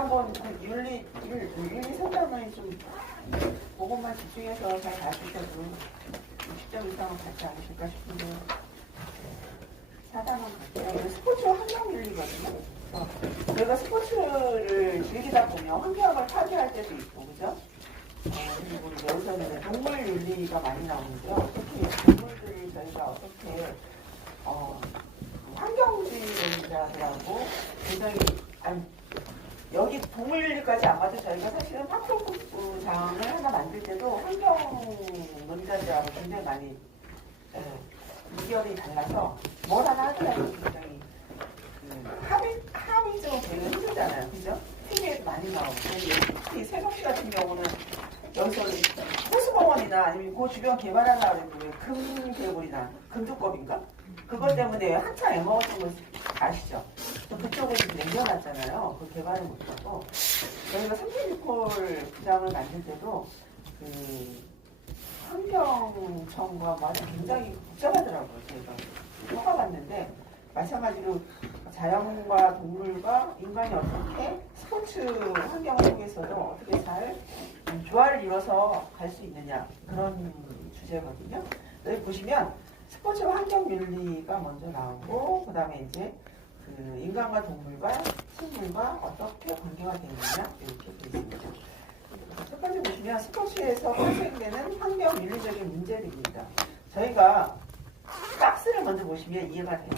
지난번 그 윤리 상담을 좀 그것만 집중해서 잘 봐주셔도 60점 이상은 받지 않으실까 싶은데 4단원 갈게요. 스포츠 환경 윤리거든요. 저희가 스포츠를 즐기다 보면 환경을 파괴할 때도 있고, 그죠? 그리고 여기서는 동물 윤리가 많이 나오는데요. 어떻게 동물들을 저희가 어떻게 환경주의자들하고 굉장히 여기 동물 윤리까지 안 봐도 저희가 사실은 파크장을 하나 만들 때도 환경 논의자들하고 굉장히 많이 의견이 달라서 뭘 하나 하더라도 굉장히 합의적으로 되게 힘들잖아요. 그죠? TV에도 많이 나오고 특히 새벽시 같은 경우는 여기서 호수공원이나 아니면 그 주변 개발하려고 하는 금개구리나 금두껍인가? 그것 때문에 한참 애먹었던 거 아시죠? 그쪽을 좀 남겨놨잖아요. 그 개발을 못하고 저희가 36홀 구장을 만들 때도 그 환경청과 아주 굉장히 복잡하더라고요. 저희가 써가봤는데 마찬가지로 자연과 동물과 인간이 어떻게 스포츠 환경 속에서도 어떻게 잘 조화를 이뤄서 갈 수 있느냐 그런 주제거든요. 여기 보시면 스포츠 환경 윤리가 먼저 나오고 그 다음에 이제 그 인간과 동물과 식물과 어떻게 관계가 되느냐 이렇게 되어 있습니다. 첫 번째 보시면 스포츠에서 발생되는 환경 윤리적인 문제들입니다. 저희가 박스를 먼저 보시면 이해가 돼요.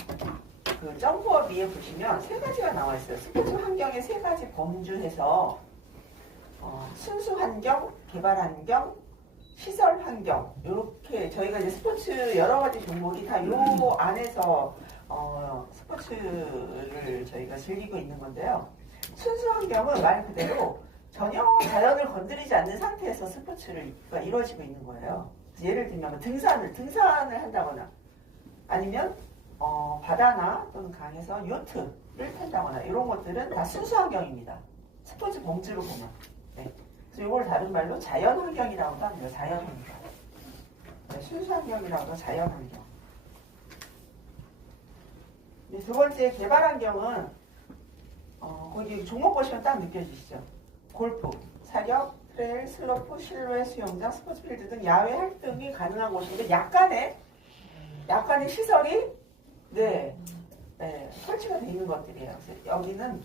그 점프업 위에 보시면 세 가지가 나와 있어요. 스포츠 환경의 세 가지 범주에서 순수 환경, 개발 환경, 시설 환경 이렇게 저희가 이제 스포츠 여러 가지 종목이 다 요 안에서 스포츠를 저희가 즐기고 있는 건데요. 순수 환경은 말 그대로 전혀 자연을 건드리지 않는 상태에서 스포츠가 이루어지고 있는 거예요. 예를 들면 등산을 한다거나 아니면 바다나 또는 강에서 요트를 탄다거나 이런 것들은 다 순수 환경입니다. 스포츠 범주로 보면. 네. 그래서 이걸 다른 말로 자연 환경이라고도 합니다. 자연 환경. 네, 순수 환경이라고도 자연 환경. 네, 두 번째 개발 환경은 거기 종목 보시면 딱 느껴지시죠? 골프, 사격, 트레일, 슬로프, 실루엣, 수영장, 스포츠필드 등 야외 활동이 가능한 곳인데 약간의 시설이 설치가 되어 있는 것들이에요. 여기는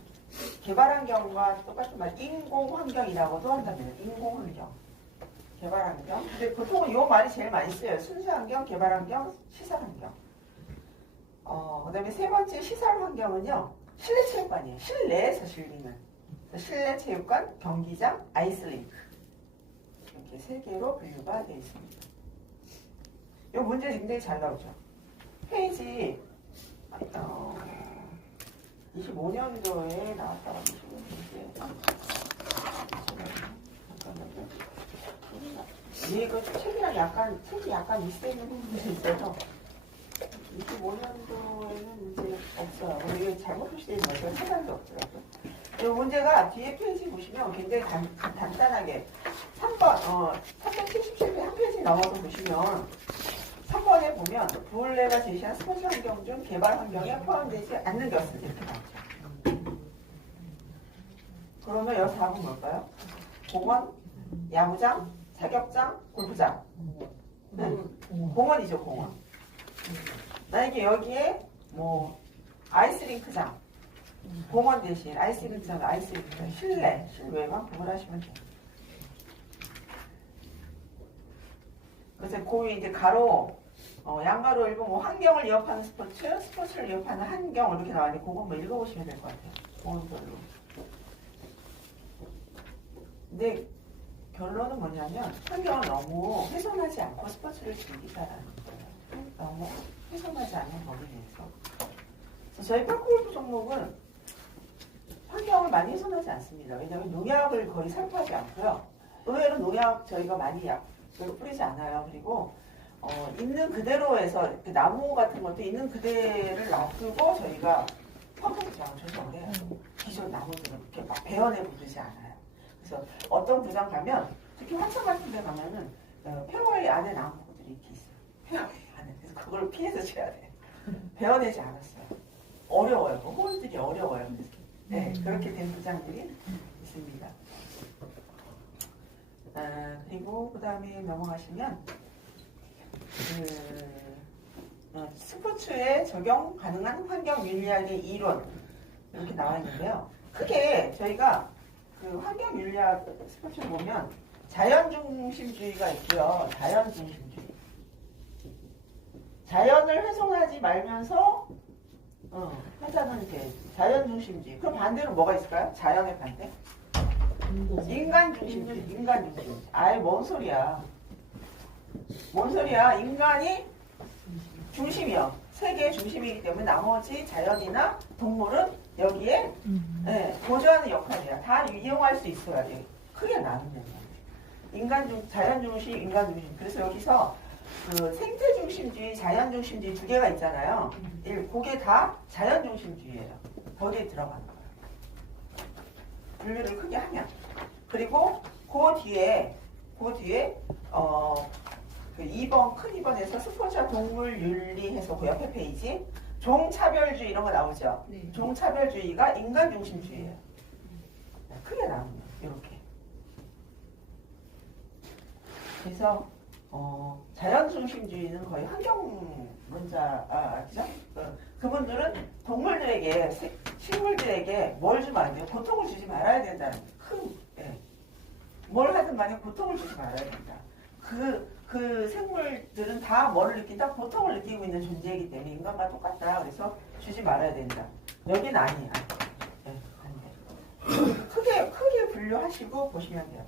개발 환경과 똑같은 말 인공 환경이라고도 한답니다. 인공 환경, 개발 환경. 근데 보통은 이 말이 제일 많이 쓰여요. 순수 환경, 개발 환경, 시설 환경. 그다음에 세 번째 시설 환경은요. 실내 체육관이에요. 실내에서 즐기는 실내 체육관, 경기장, 아이스링크 이렇게 세 개로 분류가 되어 있습니다. 이 문제 굉장히 잘 나오죠. 페이지 25년도에 나왔다고 보시면 되는데 이거 책이 약간 미스있는 부분이 있어서 25년도에는 문제 없어요. 이게 잘못 표시되어 있는 거죠. 찾아낸 게 없더라고요. 이 문제가 뒤에 페이지 보시면 굉장히 간단하게 3번 377회 한 페이지 넘어서 보시면 3번에 보면 부울레가 제시한 스포츠 환경 중 개발 환경에 포함되지 않는 것은 이렇게 나오죠. 그러면 여기 답은 뭘까요? 공원, 야구장, 사격장, 골프장. 네? 공원이죠, 공원. 만약에 여기에 아이스링크장, 공원 대신 아이스링크장, 실외만 구분하시면 돼요. 그래서 고위 이제 가로, 양가로 읽으면 환경을 위협하는 스포츠를 위협하는 환경 이렇게 나와있는데 그거 읽어보시면 될 것 같아요. 공원별로. 근데 결론은 뭐냐면 환경을 너무 훼손하지 않고 스포츠를 즐기자라는 거예요. 너무 훼손하지 않는 범위 내에서. 그래서 저희 파크골프 종목은 환경을 많이 훼손하지 않습니다. 왜냐하면 농약을 거의 살포하지 않고요. 의외로 농약 저희가 많이 뿌리지 않아요. 그리고 있는 그대로 해서 나무 같은 것도 있는 그대를 놔두고 저희가 펌프 구장을 조성을 해요. 기존 나무들은 이렇게 막 베어내 부르지 않아요. 그래서 어떤 구장 가면 특히 화천 같은 데 가면은 페어웨이 안에 나무들이 이렇게 있어요. 페어웨이 안에. 그래서 그걸 피해서 쳐야 돼. 베어내지 않았어요. 어려워요. 홀들이 어려워요. 그래서 네, 그렇게 된 부장들이 있습니다. 그리고 그 다음에 넘어가시면 스포츠에 적용 가능한 환경 윤리학의 이론 이렇게 나와 있는데요. 크게 저희가 그 환경 윤리학 스포츠를 보면 자연 중심주의가 있고요. 자연 중심주의. 자연을 훼손하지 말면서 하자는 이렇게 자연 중심주의. 그럼 반대로 뭐가 있을까요? 자연의 반대? 인간 중심주의. 인간 중심. 아예 뭔 소리야? 뭔 소리야? 인간이 중심이요. 세계의 중심이기 때문에 나머지 자연이나 동물은 여기에 보조하는 역할이야. 다 이용할 수 있어야 돼. 크게 나누면 자연 중심, 인간 중심. 그래서 여기서 그 생태 중심주의, 자연 중심주의 두 개가 있잖아요. 그게 다 자연 중심주의예요. 거기에 들어가는 거예요. 분류를 크게 하면. 그리고 그 뒤에 그 2번 큰 2번에서 스포츠와 동물 윤리 해서 그 옆에 페이지 종차별주의 이런 거 나오죠. 네. 종차별주의가 인간 중심주의예요. 크게 나옵니다. 이렇게. 그래서 자연 중심주의는 거의 환경론자죠. 그분들은 동물들에게 식물들에게 뭘 주면 안 돼요. 고통을 주지 말아야 된다는 뭘 하든 만약 고통을 주지 말아야 된다. 그 생물들은 다 뭐를 느낀다? 고통을 느끼고 있는 존재이기 때문에 인간과 똑같다. 그래서 주지 말아야 된다. 여긴 아니야. 크게 분류하시고 보시면 돼요.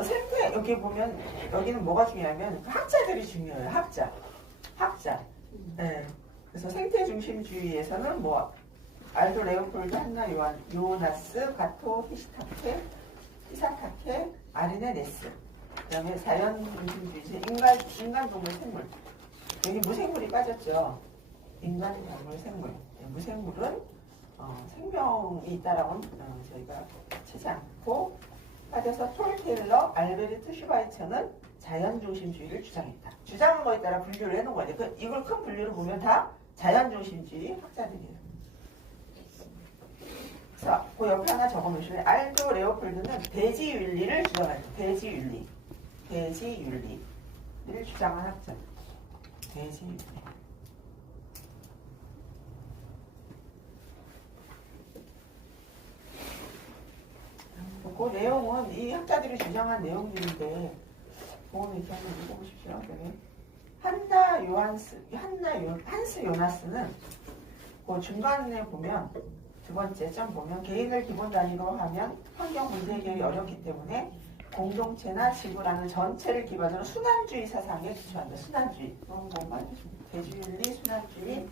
생태 여기 보면 여기는 뭐가 중요하면 학자들이 중요해요. 학자. 네. 그래서 생태 중심주의에서는 뭐 알도 레오폴드, 한나 요나스, 가토, 히사타케, 아르네 네스. 그다음에 자연 중심주의, 인간, 동물, 생물. 여기 무생물이 빠졌죠. 인간, 동물, 생물. 무생물은 생명이 있다라고는 저희가 치지 않고 빠져서 톨 테일러, 알베르트 슈바이처는 자연 중심주의를 주장했다. 주장한 거에 따라 분류를 해놓은 거예요. 이걸 큰 분류를 보면 다 자연 중심주의 학자들이에요. 자, 그 옆에 하나 적어놓으시면 알도 레오폴드는 대지윤리를 주장했다. 대지윤리를 주장한 학자. 대지윤리. 그 내용은 이 학자들이 주장한 내용들인데 그거는 이렇게 한번 읽어보십시오. 한스 요나스는 그 중간에 보면 두 번째 점 보면 개인을 기본 단위로 하면 환경 문제 해결이 어렵기 때문에 공동체나 지구라는 전체를 기반으로 순환주의 사상에 기초한다. 순환주의. 그런 것만 대주윤리, 순환주의.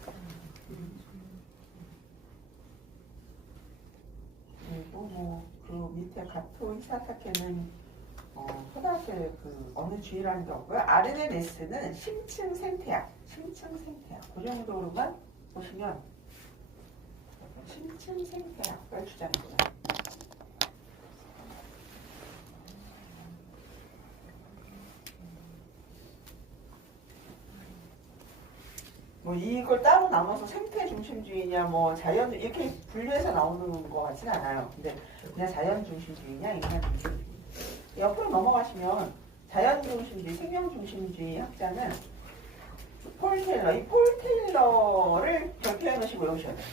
그리고 뭐 그 밑에 가토 히사타케는 초등학교에 그 어느 주의라는 게 없고요. 아르네 네스는 심층 생태학. 그 정도로만 보시면 심층 생태학을 주장합니다. 뭐 이걸 따로 나눠서 생태 중심주의냐 뭐 자연 이렇게 분류해서 나오는 것 같지는 않아요. 근데 그냥 자연 중심주의냐 인간 중심주의. 옆으로 넘어가시면 자연 중심주의, 생명 중심주의 학자는 폴 테일러. 이 폴 테일러를 별표해 놓으시고 외우셔야 돼요.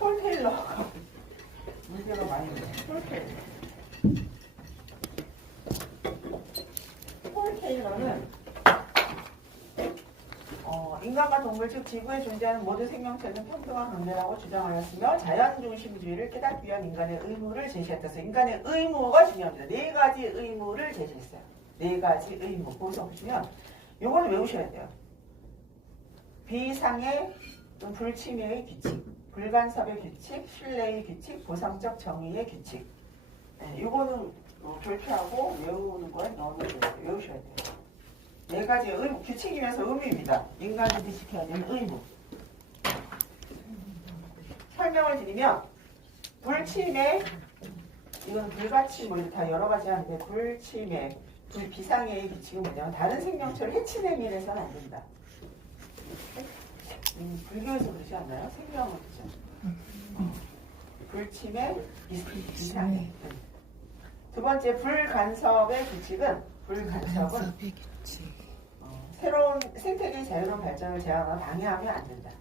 폴 테일러가 문제가 많이 있네요. 폴 테일러는 인간과 동물 즉 지구에 존재하는 모든 생명체는 평등한 존재라고 주장하였으며 자연중심주의를 깨닫기 위한 인간의 의무를 제시했다. 인간의 의무가 중요합니다. 4가지 의무를 제시했어요. 4가지 의무. 거기서 보시면 요거는 외우셔야 돼요. 비상해 불침해의 규칙, 불간섭의 규칙, 신뢰의 규칙, 보상적 정의의 규칙. 요거는 별표하고 외우는 거에 넣어놓으셔야 돼요. 외우셔야 돼요. 4가지 의무, 규칙이면서 의무입니다. 인간이 지켜야 되는 의무. 설명을 드리면 불침해, 이건 불가침, 뭐 다 여러 가지 하는데 불침해, 불비상해의 규칙은 뭐냐면 다른 생명체를 해치는 행위를 해서는 안 된다. 불교에서 그러지 않나요? 생명을 그죠? 불침의 이상해. 두 번째 불간섭의 규칙은 새로운 생태계의 자유로운 발전을 제한하거나 방해하면 안 된다.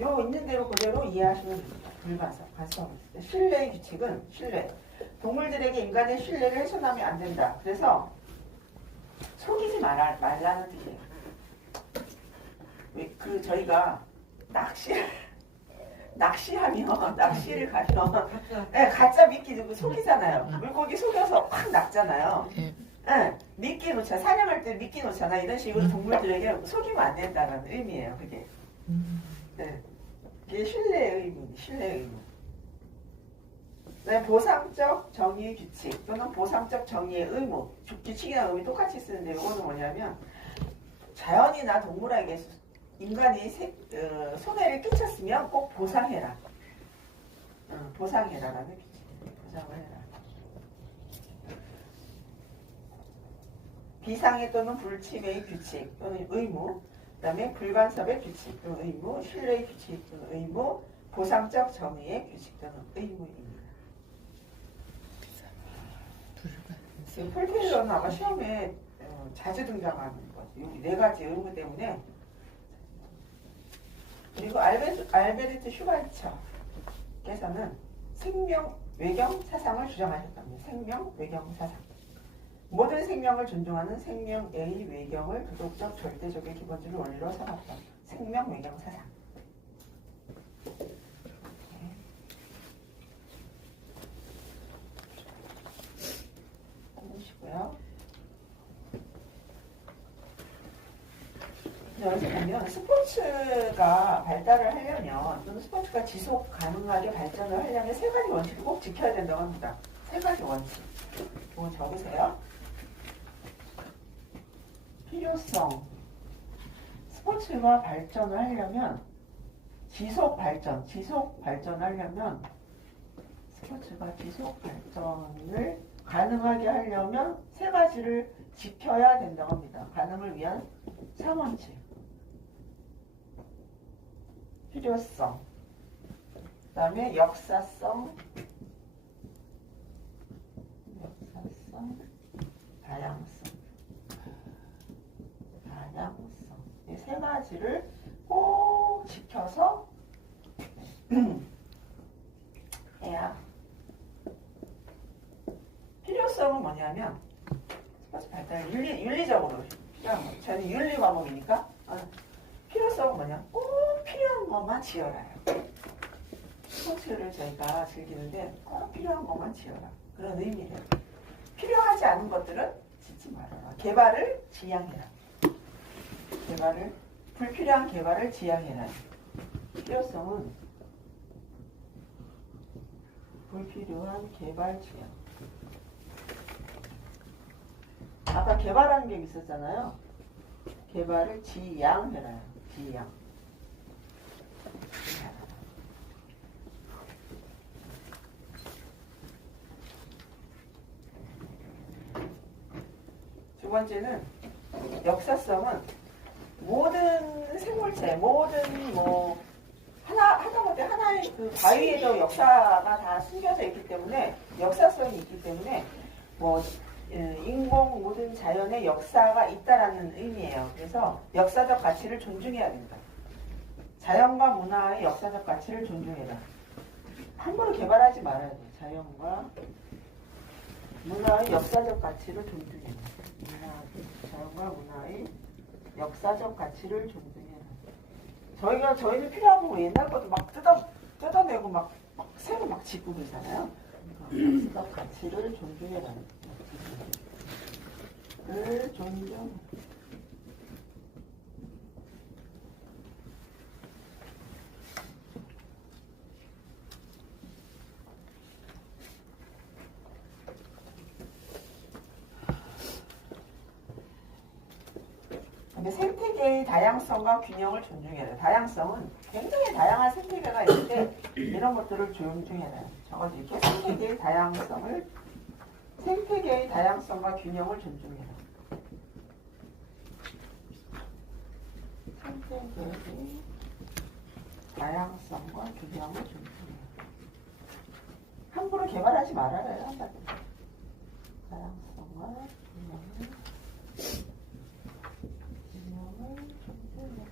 요 있는 대로 그대로 이해하시면 됩니다. 불간섭. 신뢰의 규칙은 신뢰. 동물들에게 인간의 신뢰를 훼손하면 안 된다. 그래서 속이지 말라는 뜻이에요. 저희가 낚시를 가면 네, 가짜 미끼 두고 속이잖아요. 물고기 속여서 확 낚잖아요. 네, 미끼 놓자. 사냥할 때 미끼 놓잖아. 이런 식으로 동물들에게 속이면 안 된다는 의미예요. 그게. 네. 이게 신뢰의 의무. 네, 보상적 정의의 규칙 또는 보상적 정의의 의무. 규칙이나 의무 똑같이 쓰는데 이거는 뭐냐면 자연이나 동물에게 인간이 손해를 끼쳤으면 꼭 보상해라. 보상해라라는 규칙. 보상을 해라. 비상해 또는 불침해의 규칙 또는 의무. 그 다음에 불간섭의 규칙 또는 의무. 신뢰의 규칙 또는 의무. 보상적 정의의 규칙 또는 의무입니다. 폴테일러는 아마 시험에 자주 등장하는 거죠. 이 네 가지 의무 때문에. 그리고 알베르트 슈발처께서는 생명 외경 사상을 주장하셨답니다. 생명 외경 사상. 모든 생명을 존중하는 생명의 외경을 도덕적 절대적인 기본적인 원리로 삼았다. 생명 외경 사상. 보시고요. 여기서 보면 스포츠가 발달을 하려면 또는 스포츠가 지속 가능하게 발전을 하려면 세 가지 원칙을 꼭 지켜야 된다고 합니다. 세 가지 원칙. 이거 적으세요. 필요성. 스포츠가 발전을 하려면 지속 발전을 하려면 스포츠가 지속 발전을 가능하게 하려면 세 가지를 지켜야 된다고 합니다. 가능을 위한 3원칙. 필요성, 그 다음에 역사성, 다양성. 이 세 가지를 꼭 지켜서 해야. 필요성은 뭐냐면 스포츠 발달 윤리적으로 필요한 거. 저는 윤리 과목이니까 필요성은 뭐냐? 꼭 필요한 것만 지어라요. 스포츠를 저희가 즐기는데 꼭 필요한 것만 지어라. 그런 의미래요. 필요하지 않은 것들은 짓지 말아라. 개발을 지양해라. 불필요한 개발을 지양해라. 필요성은 불필요한 개발 지양. 아까 개발하는 게 있었잖아요. 개발을 지양해라. 지양. 두 번째는 역사성은 모든 생물체, 모든 하다못해 하나의 그 바위에도 역사가 다 숨겨져 있기 때문에 역사성이 있기 때문에 인공 모든 자연의 역사가 있다라는 의미예요. 그래서 역사적 가치를 존중해야 된다. 자연과 문화의 역사적 가치를 존중해라. 함부로 개발하지 말아야 돼요. 자연과 문화의 역사적 가치를 존중해라. 자연과 문화의 역사적 가치를 존중해라. 저희는 필요한 거 옛날 것도 막 뜯어내고 막 새로 막 짓고 그러잖아요. 그러니까 역사적 가치를 존중해라. 존중. 생태계의 다양성과 균형을 존중해라. 다양성은 굉장히 다양한 생태계가 있는데 이런 것들을 존중해라. 적어서 이렇게 생태계의 다양성과 균형을 존중해라. 생태계의 다양성과 균형을 존중해라. 개발하지 말아라요. 한마디로. 다양성과 균형을 존중해.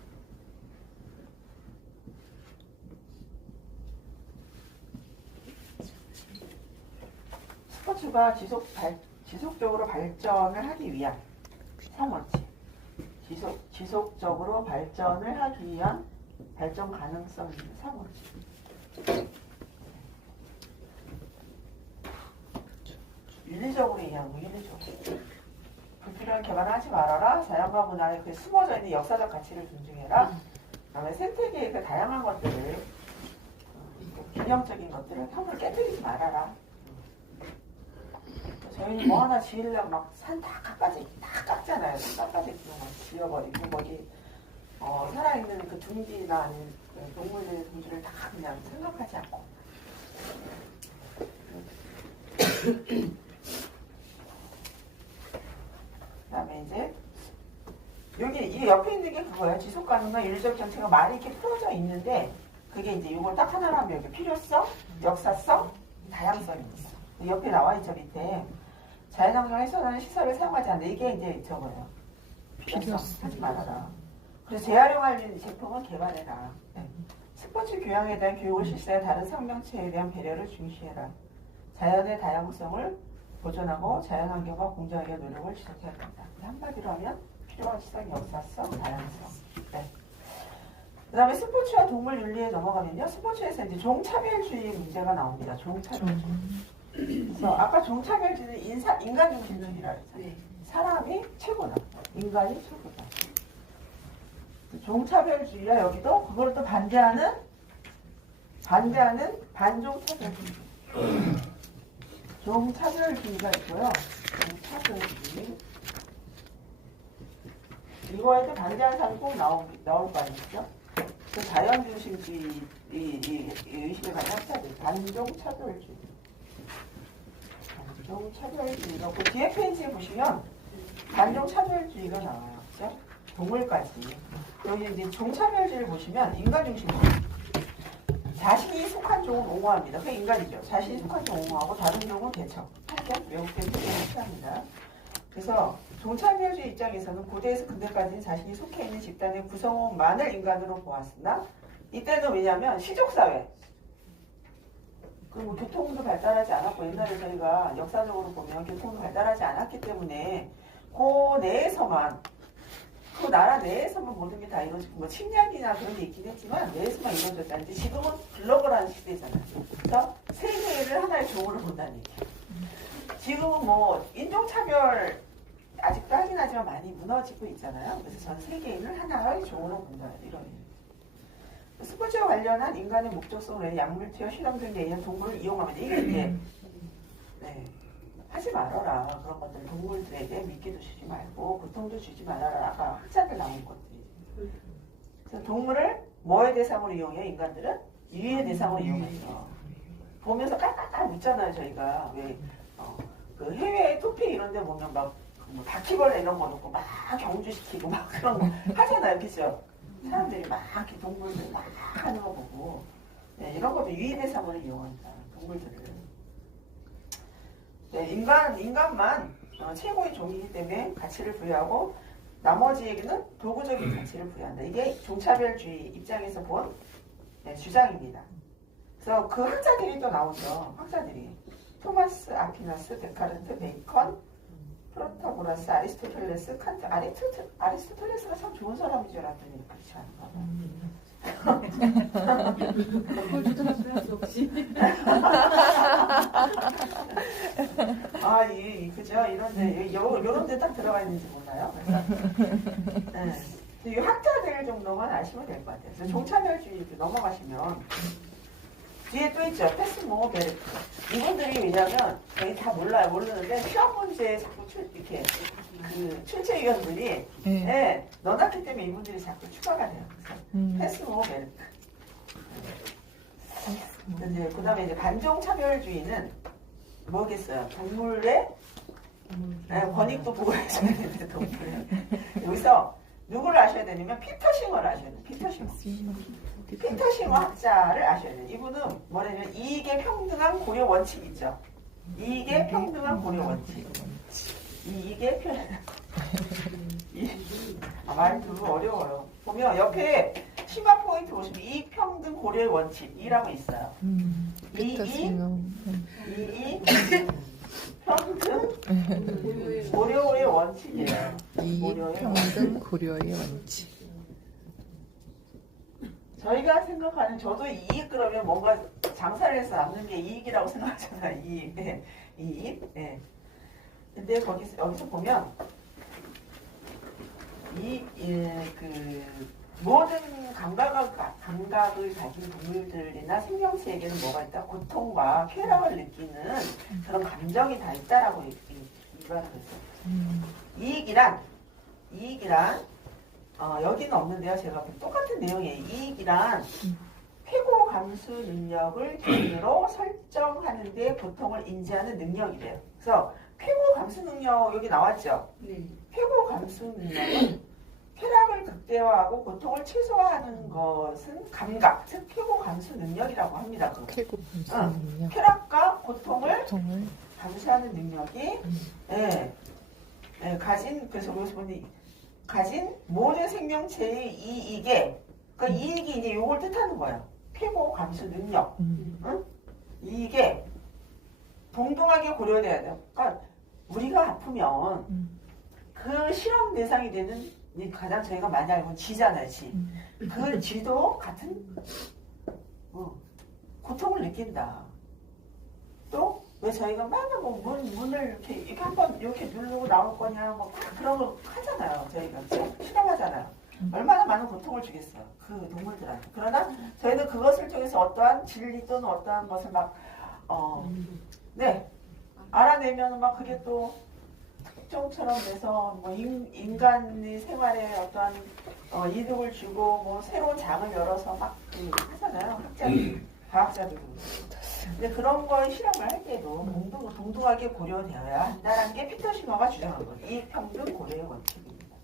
스포츠가 지속적으로 발전을 하기 위한 3원칙. 지속적으로 발전을 하기 위한 발전 가능성 있는 3원칙. 윤리적으로 이해한 거, 윤리적으로. 불필요한 개발을 하지 말아라. 자연과 문화의 그 숨어져 있는 역사적 가치를 존중해라. 그다음에 생태계의 그 다양한 것들을, 균형적인 것들을 함부로 깨뜨리지 말아라. 저희는 뭐 하나 지으려고 막 산 다 깎잖아요. 깎아지 막 지어버리고 거기 살아있는 그 둥지나 아니면 그 동물들 둥지를 다 그냥 생각하지 않고. 그다음에 이제 여기 이 옆에 있는 게 그거예요. 지속 가능한 윤리적 정체가 말이 이렇게 풀어져 있는데 그게 이제 이걸 딱 하나로 하면 여기 필요성, 역사성, 다양성이 있어. 옆에 나와 있죠 밑에. 자연환경을 훼손하는 시설을 사용하지 않는다. 이게 이제 저거예요. 필요성 하지 말아라. 그래서 재활용할 제품은 개발해라. 네. 스포츠 교양에 대한 교육을 실시해 다른 생명체에 대한 배려를 중시해라. 자연의 다양성을 보존하고 자연환경과 공존하기 위한 노력을 지속해야 된다. 한마디로 하면 필요한 시설, 역사성, 다양성. 네. 그 다음에 스포츠와 동물 윤리에 넘어가면요. 스포츠에서 이제 종차별주의 문제가 나옵니다. 종차별주의. 그래서 아까 종차별주의는 인간 중심주의라 했잖아요. 사람이 최고다. 인간이 최고다. 종차별주의야 여기도 그걸 또 반대하는 반종차별주의. 종차별주의가 있고요. 종차별주의. 이거에도 반대하는 사람이 꼭 나올 거 아니겠죠? 그 자연중심주의 이 의식을 가진 학자들 반종차별주의. 반종차별주의가 그 뒤에 페이지에 보시면 반종차별주의가 나와요. 그죠? 동물까지. 여기 이제 종차별주의를 보시면 인간중심주의. 자신이 속한 종은 옹호합니다. 그게 인간이죠. 자신이 속한 종 옹호하고 다른 종은 대처. 하죠? 외국된 표현을 취합니다. 그래서 종차별주의 입장에서는 고대에서 근대까지는 자신이 속해 있는 집단의 구성원만을 인간으로 보았으나 이때는 왜냐하면 시족사회 그리고 교통도 발달하지 않았고 옛날에 저희가 역사적으로 보면 교통도 발달하지 않았기 때문에 그 내에서만 그 나라 내에서만 모든 게 다 이루어지고 뭐 침략이나 그런 게 있긴 했지만 내에서만 이루어졌다는데 지금은 글로벌한 시대잖아요. 그래서 세계를 하나의 종으로 본다는 얘기예요. 지금은 뭐 인종차별 아직도 하긴 하지만 많이 무너지고 있잖아요. 그래서 전 세계인을 하나의 종으로 본다 이런 얘기예요. 스포츠와 관련한 인간의 목적성을 위해 약물투여 실험 등에 의한 동물을 이용하면 이게 이제 네, 하지 말아라. 그런 것들 동물들에게 미끼도 주지 말고 고통도 주지 말아라. 아까 학자들 나온 것들이. 그래서 동물을 뭐의 대상으로 이용해요? 인간들은 유의의 대상으로 이용해요. 보면서 깔깔깔 웃잖아요. 저희가 왜 그 해외 토픽 이런 데 보면 막 뭐 바퀴벌레 이런 거 놓고 막 경주시키고 막 그런 거 하잖아요. 그죠? 사람들이 막 이렇게 동물들 막 하는 거 보고 네, 이런 것도 유의 대상으로 이용한다. 동물들을. 네, 인간만 최고의 종이기 때문에 가치를 부여하고 나머지에게는 도구적인 가치를 부여한다. 이게 종차별주의 입장에서 본 네, 주장입니다. 그래서 그 학자들이 또 나오죠. 학자들이 토마스 아퀴나스, 데카르트, 베이컨, 프로타고라스, 아리스토텔레스, 칸트. 아리스토텔레스가 참 좋은 사람인 줄 알았더니 그렇지 않은가 봐요. 그걸 주장할 수 없이. 아, 그죠? 이런데, 요런데 딱 들어가 있는지 몰라요. 그래서, 네. 이 학자들 정도만 아시면 될 것 같아요. 그래서 종차별주의 넘어가시면, 뒤에 또 있죠. 페스모, 베르트. 이분들이 왜냐면, 저희 다 모르는데, 시험 문제에 자꾸 이렇게, 그, 출제위원들이, 네, 넣어놨기 때문에 이분들이 자꾸 추가가 돼요. 그래서, 페스모, 베르트. 근데 그 다음에 이제 반종차별주의는 뭐겠어요? 동물의 권익도 보호해줘야 되는데 동물의 여기서 누구를 아셔야 되냐면 피터싱어를 아셔야 돼요. 피터싱어 학자를 아셔야 돼요. 이분은 뭐냐면 이익에 평등한 고려 원칙 있죠. 이익에 평등한 고려 원칙. 이익에 평등한 말도 어려워요. 보면 옆에 심화 포인트 보시면 이익 평등 고려의 원칙이라고 있어요. 이익 평등 고려의 원칙이에요. 이익 평등 고려의 원칙. 저희가 생각하는 저도 이익 그러면 뭔가 장사를 해서 남는 게 이익이라고 생각하잖아요. 이익. 네. 이익. 네. 근데 여기서 보면 모든 감각을 가진 동물들이나 생명체에게는 뭐가 있다? 고통과 쾌락을 느끼는 그런 감정이 다 있다라고 이야기를 했어요. 이익이란 여기는 없는데요. 제가 똑같은 내용이에요. 이익이란 쾌고 감수 능력을 기준으로 설정하는 데 고통을 인지하는 능력이래요. 그래서 쾌고 감수 능력 여기 나왔죠? 네. 쾌고 감수 능력은 쾌락을 극대화하고 고통을 최소화하는 것은 감각, 즉 쾌고 감수 능력이라고 합니다. 쾌고 감수 능력. 쾌락과 고통을 고통을 감수하는 능력이 그래서 여기서 보니 가진 모든 생명체의 이익에 그 이익이 이제 요걸 뜻하는 거예요. 쾌고 감수 능력. 응? 이익에 동등하게 고려돼야 돼요. 그러니까 우리가 아프면 그 실험 대상이 되는 가장 저희가 많이 알고 있는 쥐잖아요. 쥐. 그 쥐도 같은 고통을 느낀다. 또 왜 저희가 맨날 문을 이렇게 한번 이렇게 누르고 나올 거냐 그런 거 하잖아요. 저희가 실험하잖아요. 얼마나 많은 고통을 주겠어요. 그 동물들한테. 그러나 저희는 그것을 통해서 어떠한 진리 또는 어떠한 것을 알아내면 그게 또 특종처럼 돼서 인간의 생활에 어떠한 이득을 주고 새로운 장을 열어서 하잖아요. 과학자들도. 근데 그런 걸 실험을 할 때도 동등하게 고려되어야 한다는 게 피터 싱어가 주장한 거예요. 이익평등 고려의 원칙입니다.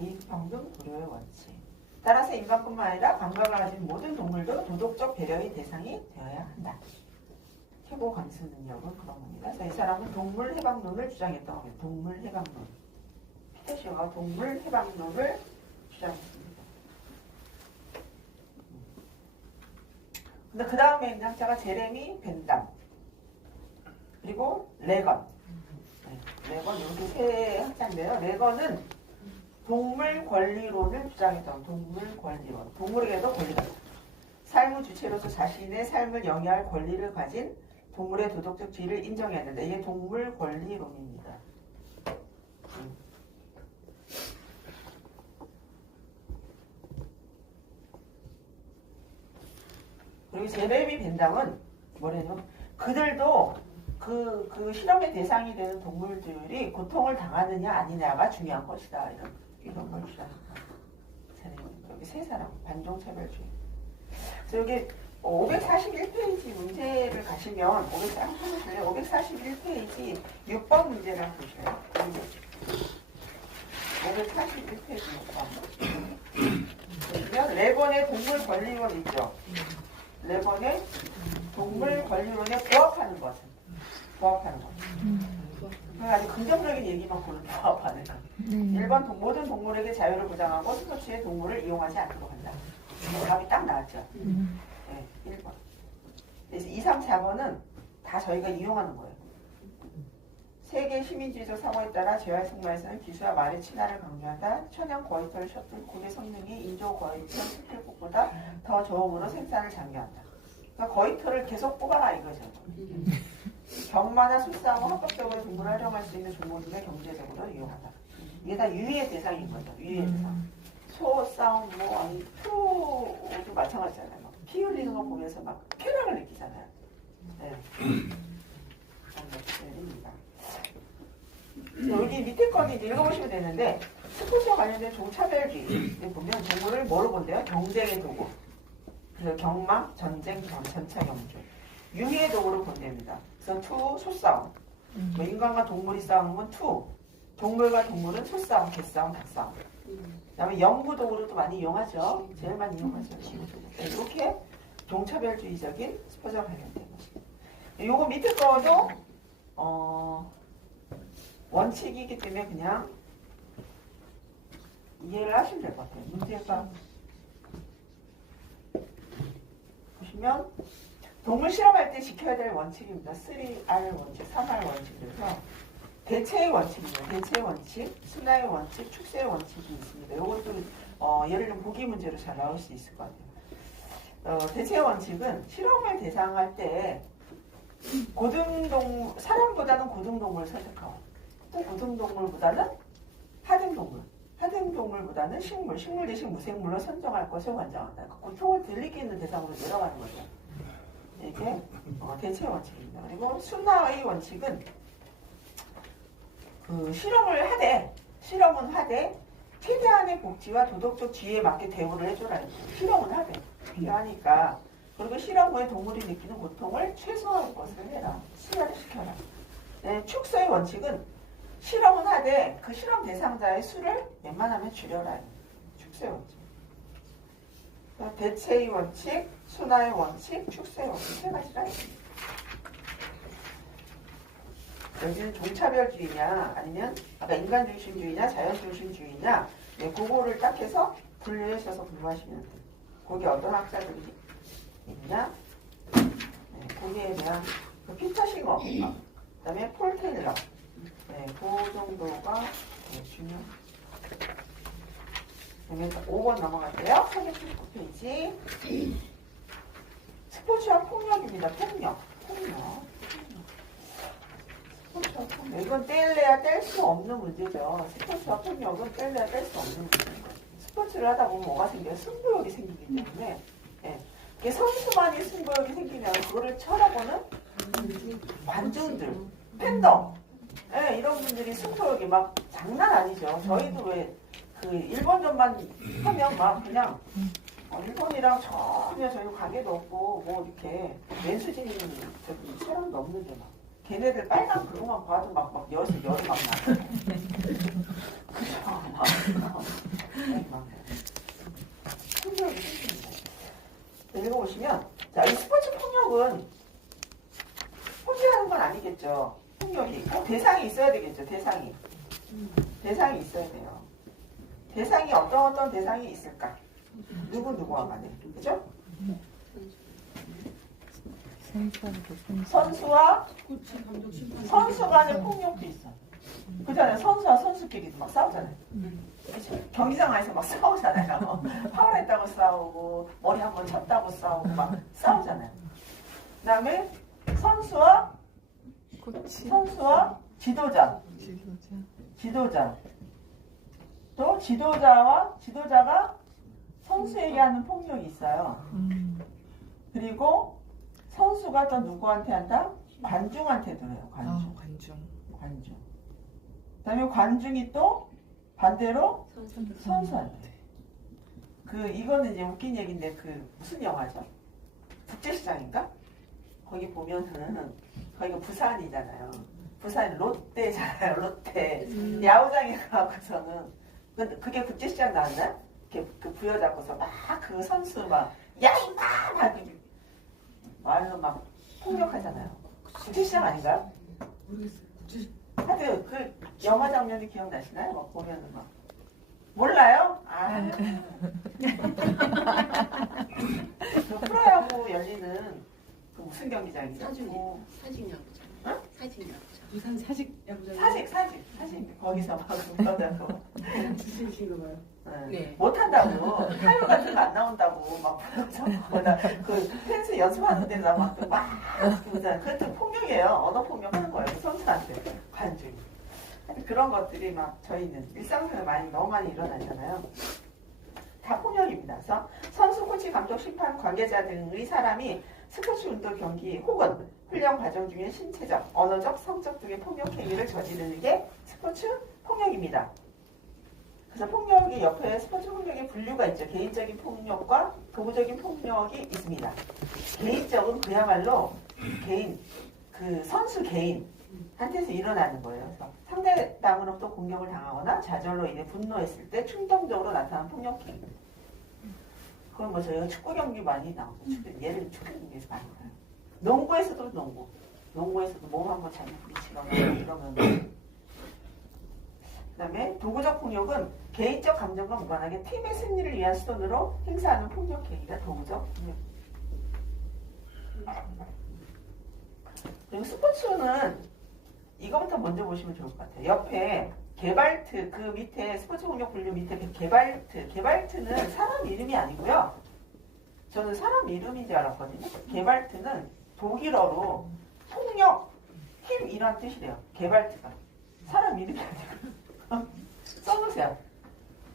이익평등 고려의 원칙. 따라서 인간뿐만 아니라 감각을 가진 모든 동물도 도덕적 배려의 대상이 되어야 한다. 최고 감수 능력은 그런 겁니다. 그래서 이 사람은 동물 해방론을 주장했던 겁니다. 동물 해방론. 피터 싱어가 동물 해방론을 주장했습니다. 근데 그 다음에 있는 학자가 제레미 벤담 그리고 레건. 레건 이렇게 세 학자인데요. 레건은 동물 권리론을 주장했던 동물 권리론. 동물에게도 권리가 있다. 삶의 주체로서 자신의 삶을 영위할 권리를 가진 동물의 도덕적 지위를 인정했는데 이게 동물 권리론입니다. 그리고 제레미 벤담은 뭐래요? 그들도 그 실험의 대상이 되는 동물들이 고통을 당하느냐 아니냐가 중요한 것이다. 이런 걸 주장합니다. 여기 세 사람 반종차별주의. 그래서 여기 541페이지 문제를 가시면 541페이지 6번 문제를 한번 보셔요. 541페이지 6번. 그러면 레번의 동물 권리론 있죠. 레번의 동물 권리론에 부합하는 것은 아주 긍정적인 얘기만 보는 부합하는 것. 1번 모든 동물에게 자유를 보장하고 스포츠의 동물을 이용하지 않도록 한다. 답이 딱 나왔죠. 네, 1번. 그래서 2, 3, 4번은 다 저희가 이용하는 거예요. 세계 시민주의적 사고에 따라 재활승마에서는 기수와 말의 친화를 강조하다 천연 고이터를 셔틀 고개 성능이 인조 고이터 스킬북보다 더 좋음으로 생산을 장려한다. 그러니까 고이터를 계속 뽑아라 이거죠. 경마나 술싸움을 합법적으로 동물을 활용할 수 있는 종목임을 경제적으로 이용한다. 이게 다 유의의 대상인 거죠. 유의의 대상. 소 싸움 아니 표도 마찬가지잖아요. 피 흘리는 거 보면서 쾌락을 느끼잖아요. 네. 여기 밑에 거는 이제 읽어보시면 되는데 스포츠와 관련된 종차별주의 보면 동물을 뭐로 본대요? 경쟁의 도구. 그래서 경마, 전쟁, 전차 경주. 유희의 도구로 본답니다. 그래서 소싸움. 뭐 인간과 동물이 싸우는 건 동물과 동물은 소싸움, 개싸움, 닭싸움. 그다음에 영구도구로도 많이 이용하죠. 제일 많이 이용하죠. 이렇게 동차별주의적인 스포츠와 관련된 것입니다. 요거 밑에 거도 원칙이기 때문에 그냥 이해를 하시면 될 것 같아요. 문제가 보시면 동물 실험할 때 지켜야 될 원칙입니다. 3R 원칙, 3R 원칙. 그래서 대체의 원칙입니다. 대체의 원칙, 순화의 원칙, 축소의 원칙이 있습니다. 이것도 예를 들면 보기 문제로 잘 나올 수 있을 것 같아요. 대체의 원칙은 실험을 대상할 때 사람보다는 고등동물을 선택하고 또 고등동물보다는 하등동물보다는 식물 대신 무생물로 선정할 것을 권장한다. 고통을 들리게 있는 대상으로 내려가는 거죠. 이게 대체의 원칙입니다. 그리고 순화의 원칙은 실험은 하되 최대한의 복지와 도덕적 지위에 맞게 대우를 해줘라는 거예요. 실험은 하되 필요하니까. 그리고 실험 후에 동물이 느끼는 고통을 최소화할 것을 해라. 수혈을 시켜라. 네, 축소의 원칙은 실험은 하되 그 실험 대상자의 수를 웬만하면 줄여라. 축소의 원칙. 대체의 원칙, 순화의 원칙, 축소의 원칙 세 가지가 있습니다. 여기는 종차별주의냐 아니면 아까 인간중심주의냐 자연중심주의냐 그거를 딱 해서 분류하셔서 공부하시면 돼요. 거기 어떤 학자들이 있냐 거기에 대한 피터 싱어 그 다음에 폴 테일러 그 정도가 중요해요. 5번 넘어갈게요. 379페이지 스포츠와 폭력입니다. 폭력. 이건 뗄래야 뗄 수 없는 문제죠. 스포츠와 폭력은 뗄래야 뗄 수 없는 문제예요. 스포츠를 하다 보면 뭐가 생겨요? 승부욕이 생기기 때문에 이게 선수만이 승부욕이 생기면 그거를 쳐다보는 관중들, 팬덤 이런 분들이 승부욕이 막 장난 아니죠. 저희도 왜 그 일본전만 하면 막 그냥 일본이랑 전혀 저희 관계도 없고 뭐 이렇게 맨수진 저기 사람도 없는데 막 걔네들 빨간 그거만 봐도 막 열이 막 나. 그죠? 막 폭력이 생깁니다. 읽어보시면 자, 이 스포츠 폭력은 포기하는 건 아니겠죠. 폭력이 꼭 대상이 있어야 되겠죠. 대상이 있어야 돼요. 대상이 어떤 대상이 있을까? 누구와 간에 그죠? 선수와 선수 간의 폭력도 있어. 그잖아요. 선수와 선수끼리도 막 싸우잖아요. 경기장 안에서 막 싸우잖아요. 파울했다고 싸우고 머리 한번 쳤다고 싸우고 막 싸우잖아요. 그 다음에 선수와 지도자. 또 지도자가 선수에게 하는 폭력이 있어요. 그리고 선수가 또 누구한테 한다? 관중한테도 해요. 관중. 그 다음에 관중이 또 반대로 선수한테. 이거는 이제 웃긴 얘기인데 무슨 영화죠? 국제시장인가? 거기 보면은 거기가 부산이잖아요. 부산 롯데잖아요. 롯데. 야구장에 가고서는 그게 국제시장 나왔나? 그 부여잡고서 막 그 선수 막 야 임마! 막 말로 막 폭력하잖아요. 국제시장 아닌가요? 하여튼 그 영화 장면이 기억나시나요? 막 보면은 막 몰라요? 그 프로야구 열리는 그 무슨 경기장이죠? 사직 야구장. 어? 사직 야구장. 부산 사직 야구장. 사직. 거기서 막 그거다고. 주신가 봐요. 네. 못한다고 타율 같은 거 안 나온다고 막 그 펜스 연습하는 데다 막 그것도 폭력이에요. 언어 폭력하는 거예요. 선수한테 관중. 그런 것들이 막 저희는 일상생활에 너무 많이 일어나잖아요. 다 폭력입니다. 그래서 선수, 코치, 감독, 심판, 관계자 등의 사람이 스포츠 운동 경기 혹은 훈련 과정 중에 신체적, 언어적, 성적 등의 폭력 행위를 저지르는 게 스포츠 폭력입니다. 그래서 폭력의 옆에 스포츠 폭력의 분류가 있죠. 개인적인 폭력과 도구적인 폭력이 있습니다. 개인적은 그야말로 선수 개인, 한테서 일어나는 거예요. 그래서 상대방으로부터 공격을 당하거나 좌절로 인해 분노했을 때 충동적으로 나타나는 폭력 행위. 그건 뭐 저희가 축구 경기 많이 나오죠. 예를 축구 경기에서 많이 나요. 농구에서도 농구에서도 몸 한번 잘못 부딪히거나 이러면. 그다음에 도구적 폭력은 개인적 감정과 무관하게 팀의 승리를 위한 수단으로 행사하는 폭력 행위가 도구적 폭력. 그리고 스포츠는 이거부터 먼저 보시면 좋을 것 같아요. 옆에 게발트, 그 밑에 스포츠 폭력 분류 밑에 게발트는 사람 이름이 아니고요. 저는 사람 이름인 줄 알았거든요. 게발트는 독일어로 폭력, 힘 이런 뜻이래요. 게발트가 사람 이름이 아니고 써놓으세요.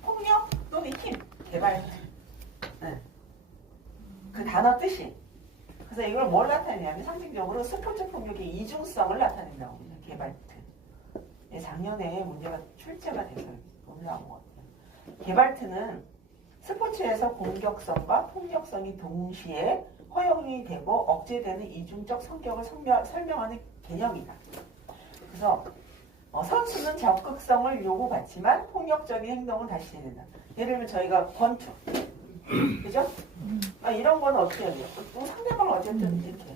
폭력 또는 힘, 게발트. 네. 그 단어 뜻이. 그래서 이걸 뭘 나타내냐면 상징적으로 스포츠 폭력의 이중성을 나타낸다고 합니다. 게발트. 작년에 문제가 출제가 돼서 올라온 것 같아요. 게발트는 스포츠에서 공격성과 폭력성이 동시에 허용이 되고 억제되는 이중적 성격을 설명하는 개념이다. 그래서 선수는 적극성을 요구받지만 폭력적인 행동은 다시 해야 된다. 예를 들면 저희가 권투, 그죠? 이런 건 어떻게 해야 돼요? 또 상대방을 어쨌든 이렇게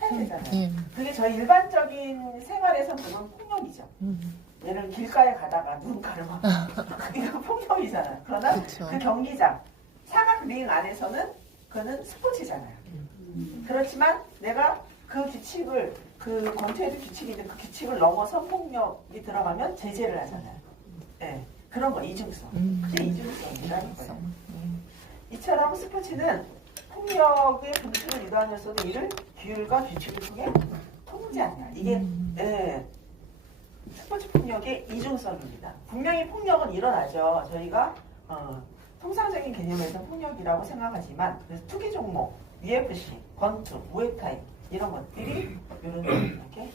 해야 되잖아요. 그게 저희 일반적인 생활에서 그건 폭력이죠. 예를 들면 길가에 가다가 누군가를 막 이거 폭력이잖아요. 그러나 그쵸. 그 경기장 사각 링 안에서는 그거는 스포츠잖아요. 그렇지만 내가 그 규칙을 그 권투에도 규칙이 있는데 그 규칙을 넘어서 폭력이 들어가면 제재를 하잖아요. 네, 그런 거 이중성. 그게 이중성이라는 거예요. 이처럼 스포츠는 폭력의 분출을 유도하면서도 이를 규율과 규칙을 통해 통제한다. 이게 스포츠 폭력의 이중성입니다. 분명히 폭력은 일어나죠. 저희가 통상적인 개념에서 폭력이라고 생각하지만 그래서 투기 종목, UFC, 권투, 무에타이 이런 것들이 이런 이렇게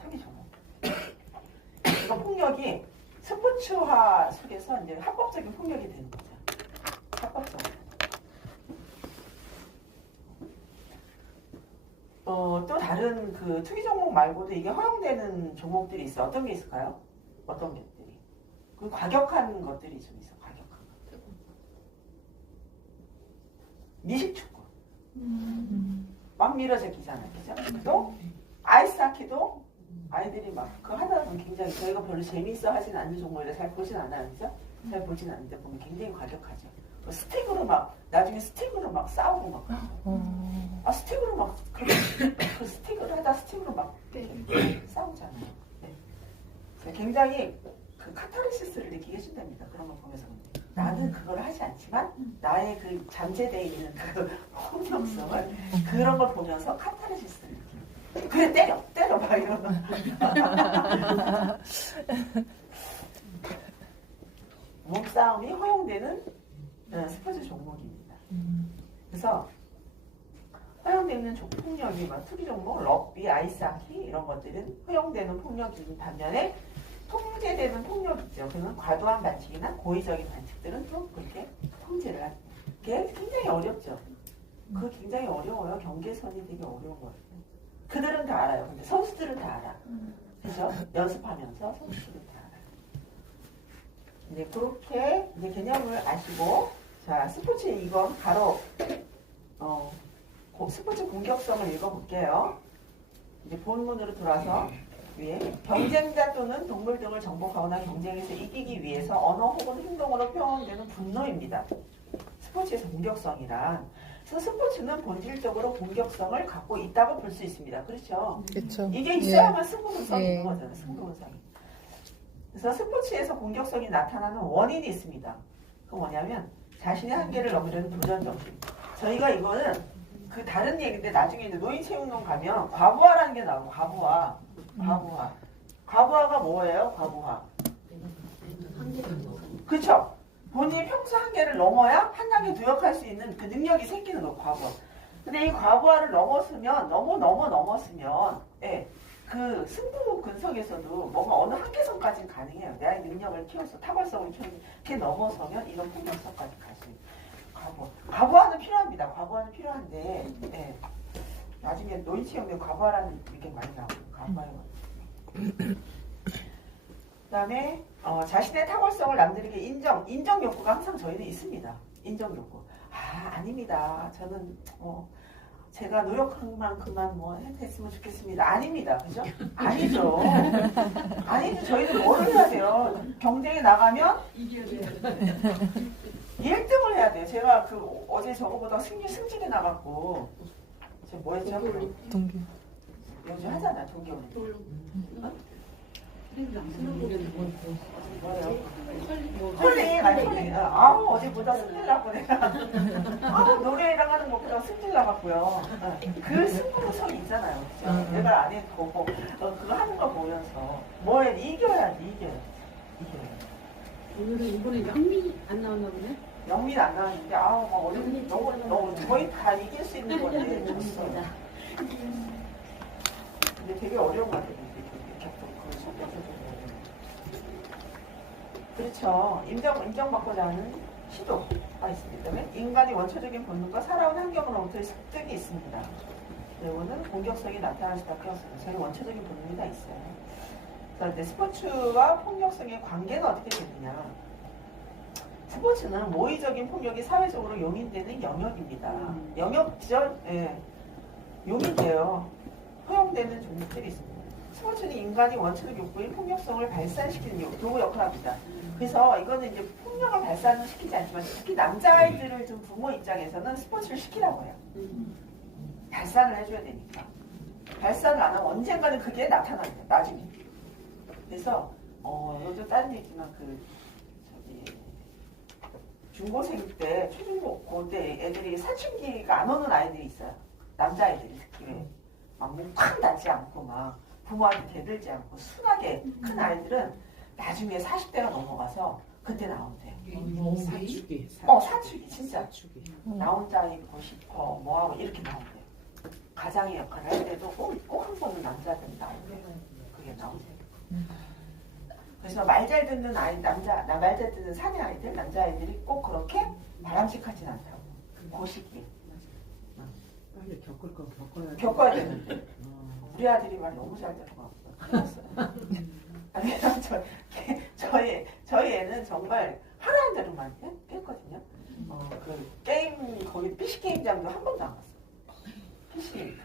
투기 종목. 이거 폭력이 스포츠화 속에서 이제 합법적인 폭력이 되는 거죠. 합법적으로. 또 다른 그 투기 종목 말고도 이게 허용되는 종목들이 있어. 어떤 게 있을까요? 어떤 것들이? 그 과격한 것들이 좀 있어. 과격한 것들. 미식축구. 막 밀어제끼잖아요. 그죠? 또 아이스하키도 아이들이 막 그거 하다 보면 굉장히 저희가 별로 재미있어 하진 않는 종목이라 잘 보진 않아요. 그죠? 잘 보진 않는데 보면 굉장히 과격하죠. 스틱으로 막 나중에 스틱으로 막 싸우고 막 스틱으로 막 그 스틱을 하다 스틱으로 막 싸우잖아요. 네. 굉장히 그 카타르시스를 느끼게 해준답니다. 그런 거 보면서 나는 그걸 하지 않지만 나의 그 잠재되어 있는 그 폭력성을 그런 걸 보면서 카타르시스를 느끼는. 그래 때려 막 이러면 몸싸움이 허용되는 스포츠 종목입니다. 그래서 허용되는 폭력이 막 투기 종목, 럭비, 아이스하키 이런 것들은 허용되는 폭력인 반면에 통제되는 폭력이죠. 그러면 과도한 반칙이나 고의적인 반칙들은 또 그렇게 통제를 하는 게 굉장히 어렵죠. 그거 굉장히 어려워요. 경계선이 되게 어려운 거예요. 그들은 다 알아요. 근데 선수들은 다 알아. 그죠? 연습하면서 선수들은 다 알아요. 이제 그렇게 이제 개념을 아시고 자 스포츠 이건 바로 스포츠 공격성을 읽어볼게요. 이제 본문으로 돌아서 위에 경쟁자 또는 동물 등을 정복하거나 경쟁에서 이기기 위해서 언어 혹은 행동으로 표현되는 분노입니다. 스포츠에서 공격성이란 그래서 스포츠는 본질적으로 공격성을 갖고 있다고 볼 수 있습니다. 그렇죠? 그렇죠. 이게 있어야만 승부분성이 있는 거잖아요. 승부분성이. 그래서 스포츠에서 공격성이 나타나는 원인이 있습니다. 그 뭐냐면 자신의 한계를 넘으려는 도전 정신. 저희가 이거는 그 다른 얘기인데 나중에 이제 노인체육관 가면 과부하라는 게 나오고 과부하가 뭐예요? 과부하. 그렇죠. 본인이 평소 한계를 넘어야 한 단계 누역할 수 있는 그 능력이 생기는 거 과부하. 근데 이 과부하를 넘었으면 넘었으면 그 승부 근성에서도 뭔가 어느 한계선까지는 가능해요. 내가 능력을 키워서 탁월성을 키워서 이렇게 넘어서면 이런 폭력성까지 갈 수 있는. 과부하는 필요합니다. 과부하는 필요한데 나중에 노인체육에 과부하라는 게 많이 나오고 과부하는 그다음에 자신의 탁월성을 남들에게 인정 욕구가 항상 저희는 있습니다. 인정 욕구. 아닙니다. 저는 제가 노력한 만큼만 뭐 했으면 좋겠습니다. 아닙니다. 그죠? 아니죠. 아니죠. 저희는 뭐를 해야 돼요? 경쟁에 나가면 이겨야 돼. 1등을 해야 돼요. 제가 어제 저거보다 승진에 나갔고 제가 뭐 했죠? 동기. 요즘 하잖아. 동계올림. 뭐예요? 컬링. 어제보다 승질 나고 내가 노래랑 하는 것보다 승질 나갔고요. 그 승부성이 있잖아요. 그죠? 내가 안 했고 그거 하는 거 보면서 뭐해? 이겨야지. 오늘은 이번에 영미 안 나왔나 보네. 영민 안 나왔는데 어제 너무 거의 다 이길 수 있는 건데 졌어요. 근데 되게 어려운 것 같아요. 그렇죠. 인정받고자 하는 시도가 있습니다. 인간의 원초적인 본능과 살아온 환경으로부터의 습득이 있습니다. 그리고는 공격성이 나타날 수밖에 없습니다. 저희 원초적인 본능이 다 있어요. 그런데 스포츠와 폭력성의 관계가 어떻게 되느냐. 스포츠는 모의적인 폭력이 사회적으로 용인되는 영역입니다. 영역죠? 예. 용인돼요. 허용되는 종목들이 있습니다. 스포츠는 인간이 원초적 욕구인 폭력성을 발산시키는 도구 역할을 합니다. 그래서 이거는 이제 폭력을 발산은 시키지 않지만 특히 남자아이들을 좀 부모 입장에서는 스포츠를 시키라고 해요. 발산을 해줘야 되니까. 발산을 안 하면 언젠가는 그게 나타납니다. 나중에. 그래서 요즘 다른 얘기지만 중고생 때 초중고 때 애들이 사춘기가 안 오는 아이들이 있어요. 남자아이들이 특히 막 묵한 닿지 않고 막 부모한테 대들지 않고 순하게 큰 아이들은 나중에 40대가 넘어가서 그때 나온대요. 사춘기. 사춘기 진짜. 사춘기. 나 혼자 있고 싶어 뭐하고 이렇게 나온대요. 가장의 역할을 할 때도 꼭 한 번은 남자들이 나온대요. 그게 나오대요. 그래서 말 잘 듣는 아이 말 잘 듣는 사내 아이들 남자아이들이 꼭 그렇게 바람직하진 않다고. 그 시기에 빨리 겪을 거 겪어야 되는데 우리 아들이 말 너무 잘 들어가고 큰일났어요. 아니 저희 애는 정말 하라는 대로만 했거든요. 그 게임 거기 PC 게임장도 한 번도 안 갔어요. PC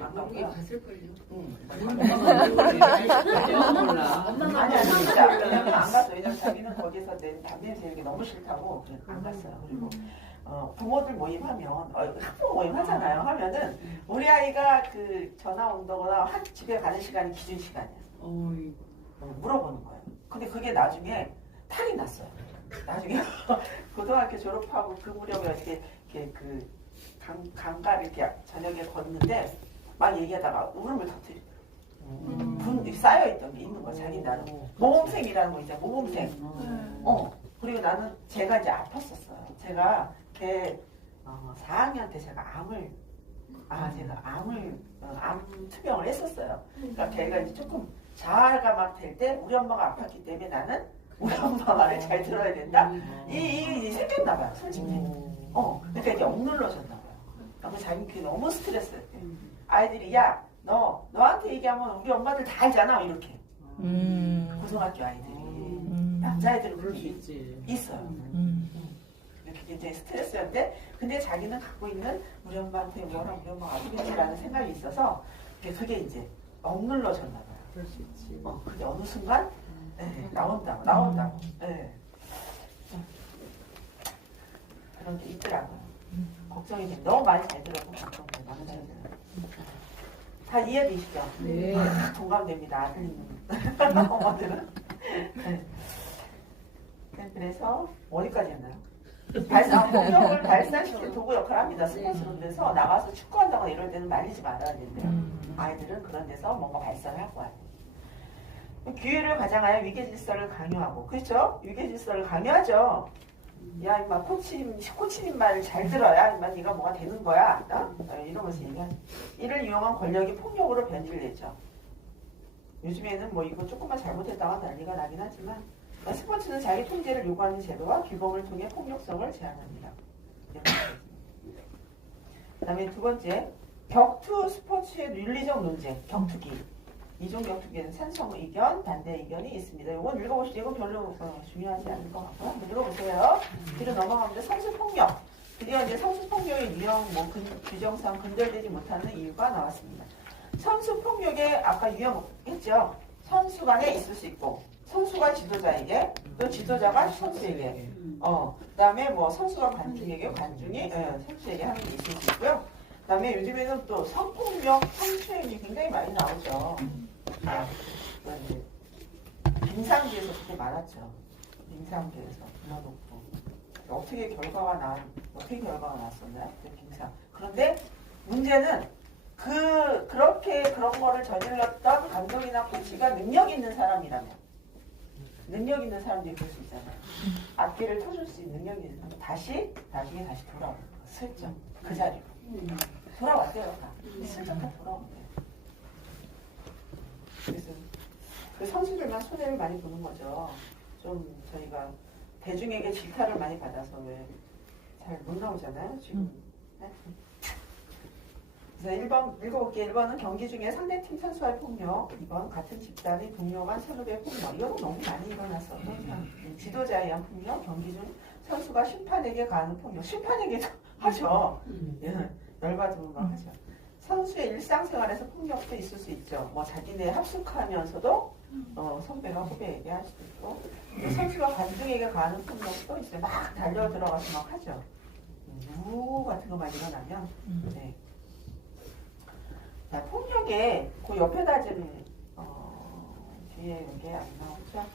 안 가고요. 갔을걸요. 아니 진짜 왜냐면 안 갔어. 왜냐면 자기는 거기서 내 담배 피우는 게 너무 싫다고 안 갔어요. 그리고 부모들 모임하면 학부 모임 하잖아요. 하면은 우리 아이가 그 전화 온다거나 집에 가는 시간이 기준 시간이야. 물어보는 거예요. 근데 그게 나중에 탈이 났어요. 나중에 고등학교 졸업하고 그 무렵에 이렇게 그 강가를 이렇게 저녁에 걷는데 막 얘기하다가 울음을 터뜨려. 분이 쌓여있던 게 있는 거야. 자기 나름 모범생이라는 거 있잖아. 모범생. 그리고 나는 제가 이제 아팠었어요. 제가 걔 4학년 때 제가 암 투병을 했었어요. 그러니까 걔가 이제 조금 자아가 막 될 때 우리 엄마가 아팠기 때문에 나는 우리 엄마 말을 잘 들어야 된다. 이 생겼나 봐요. 솔직히. 그러니까 이제 억눌러졌나 봐요. 그러니까 자기 그게 너무 스트레스였대. 아이들이 야 너한테 얘기하면 우리 엄마들 다 알잖아 이렇게. 고등학교 아이들이 남자애들은 그럴 수 있어요. 이렇게 굉장히 스트레스였는데 근데 자기는 갖고 있는 우리 엄마한테 뭐라고 우리 엄마가 아프겠지라는 생각이 있어서 그게 이제 억눌러졌나 봐요. 그럴 수 있지. 근데 어느 순간 나온다고. 그런 게 있더라고요. 걱정이 돼. 너무 많이 잘 들어서 걱정돼. 많은 잘 들어요. 다 이해되시죠? 네. 동감됩니다. 어머들은. 그래서 어디까지 했나요? 폭력을 발산시키는 도구 역할을 합니다. 스포츠로 돼서 나가서 축구한다거나 이럴 때는 말리지 말아야 된대요. 아이들은 그런 데서 뭔가 발산을 하고 와야 돼요. 규율을 가장하여 위계질서를 강요하고 그렇죠? 위계질서를 강요하죠. 야 임마 코치님 말을 잘 들어야 임마 네가 뭐가 되는 거야. 이러면서 얘기하죠. 이를 이용한 권력이 폭력으로 변질을 했죠. 요즘에는 뭐 이거 조금만 잘못했다가 난리가 나긴 하지만 스포츠는 자기 통제를 요구하는 제도와 규범을 통해 폭력성을 제한합니다. 그 다음에 두 번째 격투 스포츠의 윤리적 논쟁, 격투기. 이중격투기에는 찬성 의견, 반대 의견이 있습니다. 이건 읽어보시죠. 이건 별로 중요하지 않을 것 같고요. 한번 읽어보세요. 뒤로 넘어가면 성수폭력. 드디어 이제 성수폭력의 유형, 규정상 근절되지 못하는 이유가 나왔습니다. 성수폭력의 아까 유형했죠. 선수 간에 있을 수 있고, 선수가 지도자에게, 또 지도자가 선수에게, 그다음에 뭐 선수가 관중에게, 관중이 선수에게 하는 게 있을 수 있고요. 그다음에 요즘에는 또 성폭력, 성추행이 굉장히 많이 나오죠. 빙상계에서 그게 많았죠. 빙상계에서 불러놓고 어떻게 결과가 나왔었나요? 그 빙상. 그런데 문제는 그렇게 그런 거를 저질렀던 감독이나 코치가 능력 있는 사람이라면, 능력 있는 사람들이 볼 수 있잖아요. 앞길을 터줄 수 있는 능력이 있는 사람 다시 돌아오는 거예요. 슬쩍 그 자리로 돌아왔대요. 슬쩍 다 돌아오는 거예요. 그래서 그 선수들만 손해를 많이 보는 거죠. 좀 저희가 대중에게 질타를 많이 받아서 왜 잘 못 나오잖아요. 지금. 그래서 1번 읽어볼게요. 1번은 경기 중에 상대팀 선수와의 폭력, 2번 같은 집단의 동료 간 선후배 폭력. 이건 너무 많이 일어났어요. 지도자에 의한 폭력, 경기 중 선수가 심판에게 가하는 폭력. 심판에게도 하죠. 열받으면 막 하죠. 선수의 일상생활에서 폭력도 있을 수 있죠. 뭐 자기네 합숙하면서도 선배가 후배에게 할 수도 있고, 선수가 관중에게 가하는 폭력도 있어요. 막 달려 들어가서 막 하죠. 우 같은 거만 일어나면. 네. 자, 폭력에 그 옆에다 좀 뒤에 이게 안 나오죠.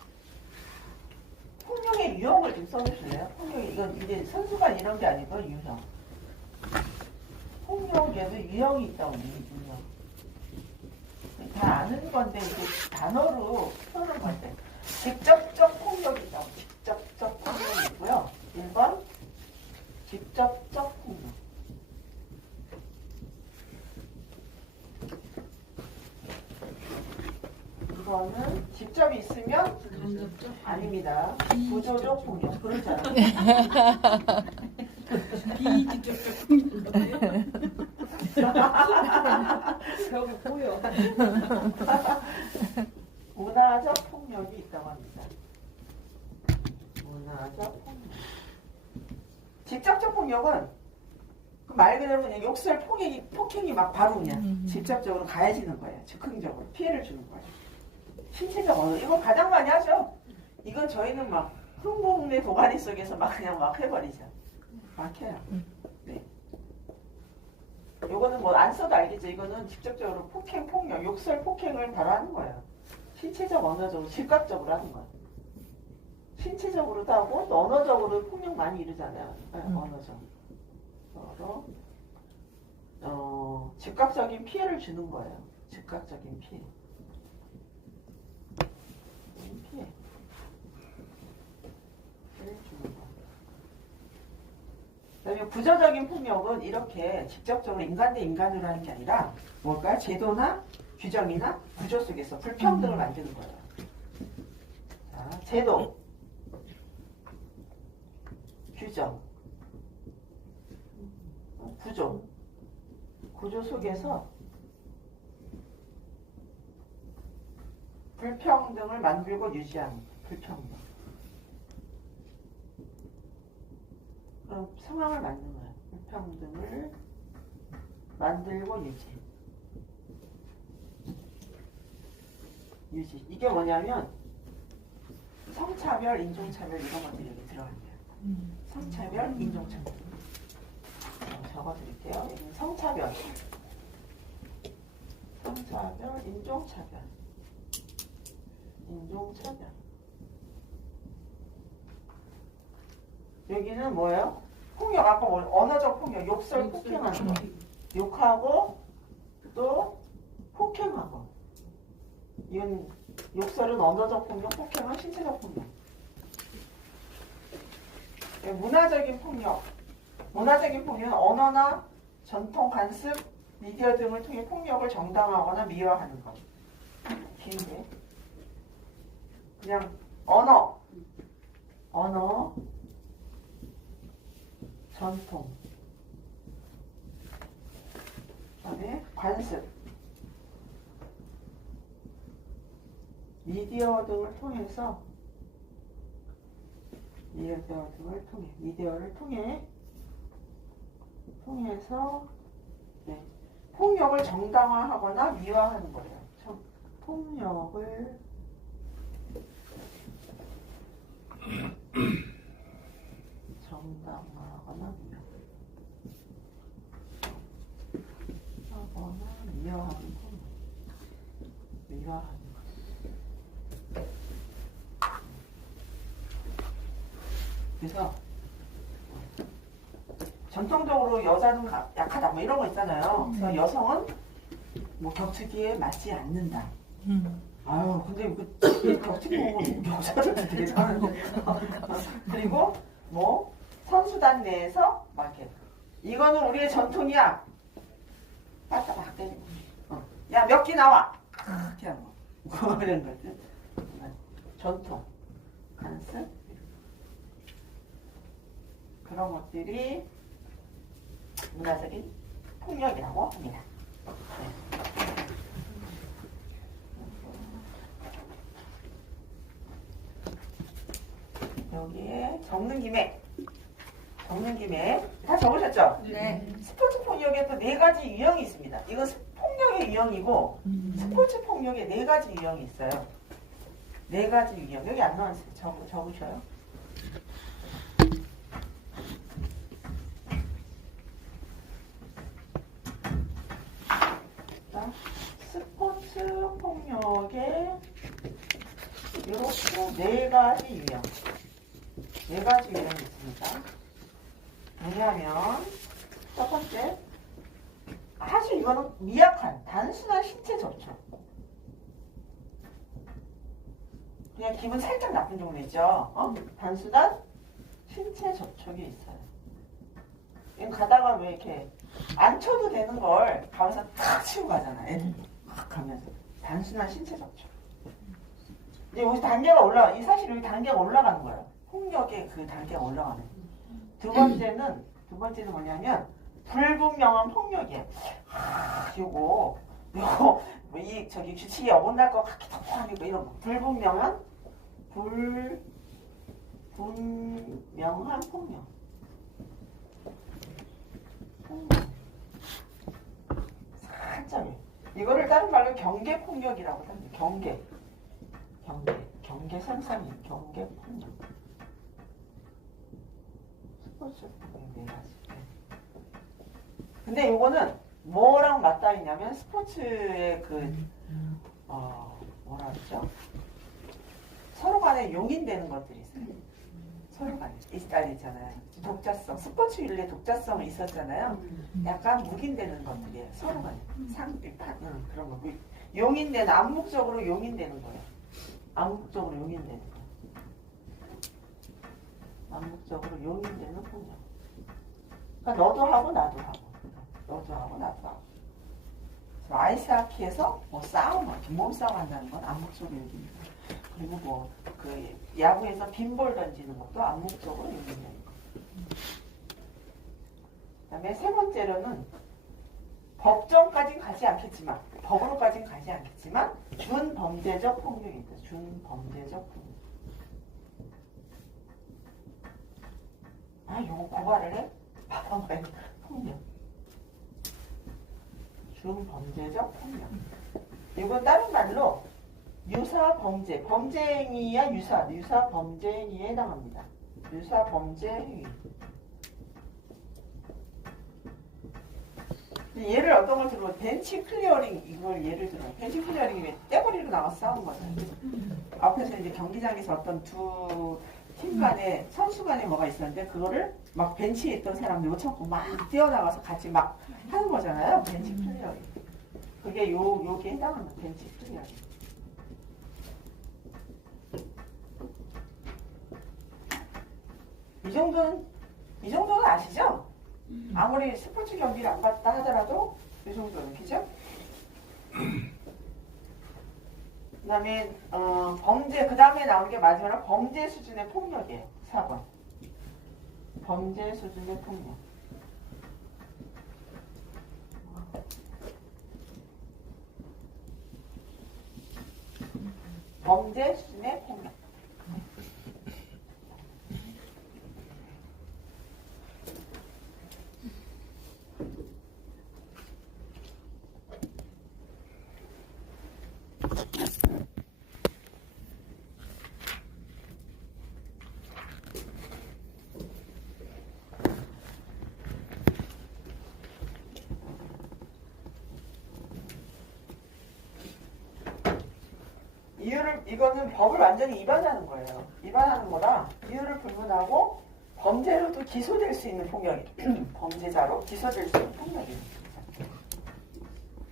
폭력의 유형을 좀 써주실래요? 폭력이 이건 이제 선수간 이런 게 아니고 유형. 폭력에도 유형이 있다고 유형. 다 아는 건데 이제 단어로 표현을 할 때 직접적 폭력이 있다고. 직접적 폭력이 있고요. 1번 직접적 폭력. 이거는 직접 있으면 아닙니다. 구조적 폭력. 그렇잖아요. 비직접적 폭력인가요? 벽이 보여. 문화적 폭력이 있다고 합니다. 문화적 폭력. 직접적 폭력은 그 말 그대로 그냥 욕설 폭행이 막 바로 그냥 직접적으로 가해지는 거예요. 즉흥적으로 피해를 주는 거예요. 신체적 언어. 이거 가장 많이 하죠. 이건 저희는 막 흥분의 도가니 속에서 막 그냥 막 해버리죠. 막 해요. 네. 요거는 뭐 안 써도 알겠죠. 이거는 직접적으로 폭행, 폭력, 욕설, 폭행을 바로 하는 거예요. 신체적, 언어적으로, 즉각적으로 하는 거예요. 신체적으로도 하고 또 언어적으로 폭력 많이 이르잖아요. 네, 언어적. 즉각적인 피해를 주는 거예요. 즉각적인 피해. 피해를 주는 거. 그다음에 구조적인 폭력은 이렇게 직접적으로 인간 대 인간으로 하는 게 아니라 뭘까요? 제도나 규정이나 구조 속에서 불평등을 만드는 거예요. 자, 제도, 규정, 구조 속에서 불평등을 만들고 유지하는 거예요. 불평등. 그럼 상황을 만드는 거예요. 불평등을 만들고 유지. 이게 뭐냐면 성차별, 인종차별 이런 것들이 여기 들어갑니다. 성차별, 인종차별. 적어드릴게요. 여기는 성차별, 인종차별. 여기는 뭐예요? 폭력, 아까 언어적 폭력, 욕설 폭행하는 거. 욕하고 또 폭행하고. 이건 욕설은 언어적 폭력, 폭행은 신체적 폭력. 문화적인 폭력. 문화적인 폭력은 언어나 전통, 관습, 미디어 등을 통해 폭력을 정당화하거나 미화하는 것. 긴데. 그냥 언어, 전통, 그다음에 관습, 미디어 등을 통해서 미디어를 통해서 네, 폭력을 정당화하거나 미화하는 거예요. 폭력을 정당화하거나 미화하는 거. 미화하는 거. 그래서 전통적으로 여자는 약하다 뭐 이런 거 있잖아요. 그래서 여성은 뭐 격투기에 맞지 않는다. 아유 근데 그 격투기 보면 여자들도 되게 잘하는데. 그리고 뭐 선수단 내에서 막 이렇게 이거는 우리의 전통이야. 빠따 막 때리고. 야 몇 기 나와. 이렇게 하는 거. 이런 것들. 전통, 간섭 그런 것들이 문화적인 폭력이라고 합니다. 네. 여기에 적는 김에 다 적으셨죠? 네. 스포츠 폭력에 또 4가지 유형이 있습니다. 이건 폭력의 유형이고 스포츠 폭력에 4가지 유형이 있어요. 4가지 유형. 여기 안 나왔어요. 적으셔요. 스포츠 폭력의 이렇게 4가지 유형. 4가지 유형이 있습니다. 뭐냐면 첫 번째, 사실 이거는 미약한 단순한 신체 접촉. 그냥 기분 살짝 나쁜 정도죠. 단순한 신체 접촉이 있어요. 가다가 왜 이렇게 안 쳐도 되는 걸 가면서 탁 치고 가잖아. 애들 막 가면서 단순한 신체 접촉. 이제 여기 단계가 올라가. 이 사실 여기 단계가 올라가는 거예요. 폭력의 그 단계가 올라가는 거예요. 두 번째는 뭐냐면 불분명한 폭력이에요. 요거 이 저기 규칙이 어긋날 것 같기도 하고 이런 거. 불분명한 폭력. 살짝 이거를 다른 말로 경계 폭력이라고 합니다. 경계 상상이 경계 폭력. 스포츠 폭력. 근데 이거는 뭐랑 맞닿아 있냐면 스포츠의 뭐라 그러죠? 서로 간에 용인되는 것들이 있어요. 서로 간에 있잖아요. 독자성, 스포츠 윤리의 독자성이 있었잖아요. 약간 묵인되는 것들이에요. 서로 간에 그런 거. 용인되는 암묵적으로 용인되는 거예요. 암묵적으로 용인되는 거. 암묵적으로 용인되는 폭력. 그러니까 너도 하고 나도 하고. 그래서 아이스하키에서 뭐 싸움, 몸싸움 한다는 건 암묵적으로 용인입니다. 그리고 뭐 그 야구에서 빈볼 던지는 것도 암묵적으로 용인되는 거. 그다음에 세 번째로는 법정까지는 가지 않겠지만, 법으로까지는 가지 않겠지만 준범죄적 폭력입니다. 준범죄적 폭력. 요거 고발을 해? 폭력. 준범죄적 폭력. 이건 다른 말로 유사범죄, 범죄행위야 유사범죄행위에 해당합니다. 유사범죄행위. 예를 어떤 걸 들어 벤치 클리어링 이걸 예를 들어 벤치 클리어링이 왜 떼거리로 나가서 싸우는 거잖아요. 앞에서 이제 경기장에서 어떤 두 팀 간에 선수 간에 뭐가 있었는데 그거를 막 벤치에 있던 사람들 못 참고 막 뛰어나가서 같이 막 하는 거잖아요. 벤치 클리어링. 그게 요게 해당하는 벤치 클리어링. 이 정도는 아시죠? 아무리 스포츠 경기를 안 봤다 하더라도 이 정도는 그죠? 그 다음에 범죄, 그 다음에 나오는 게 마지막으로 범죄 수준의 폭력이에요. 4번. 범죄 수준의 폭력. 범죄 수준의 폭력. 이거는 법을 완전히 위반하는 거예요. 위반하는 거라 이유를 불문하고 범죄로도 기소될 수 있는 폭력이 범죄자로 기소될 수 있는 폭력이에요.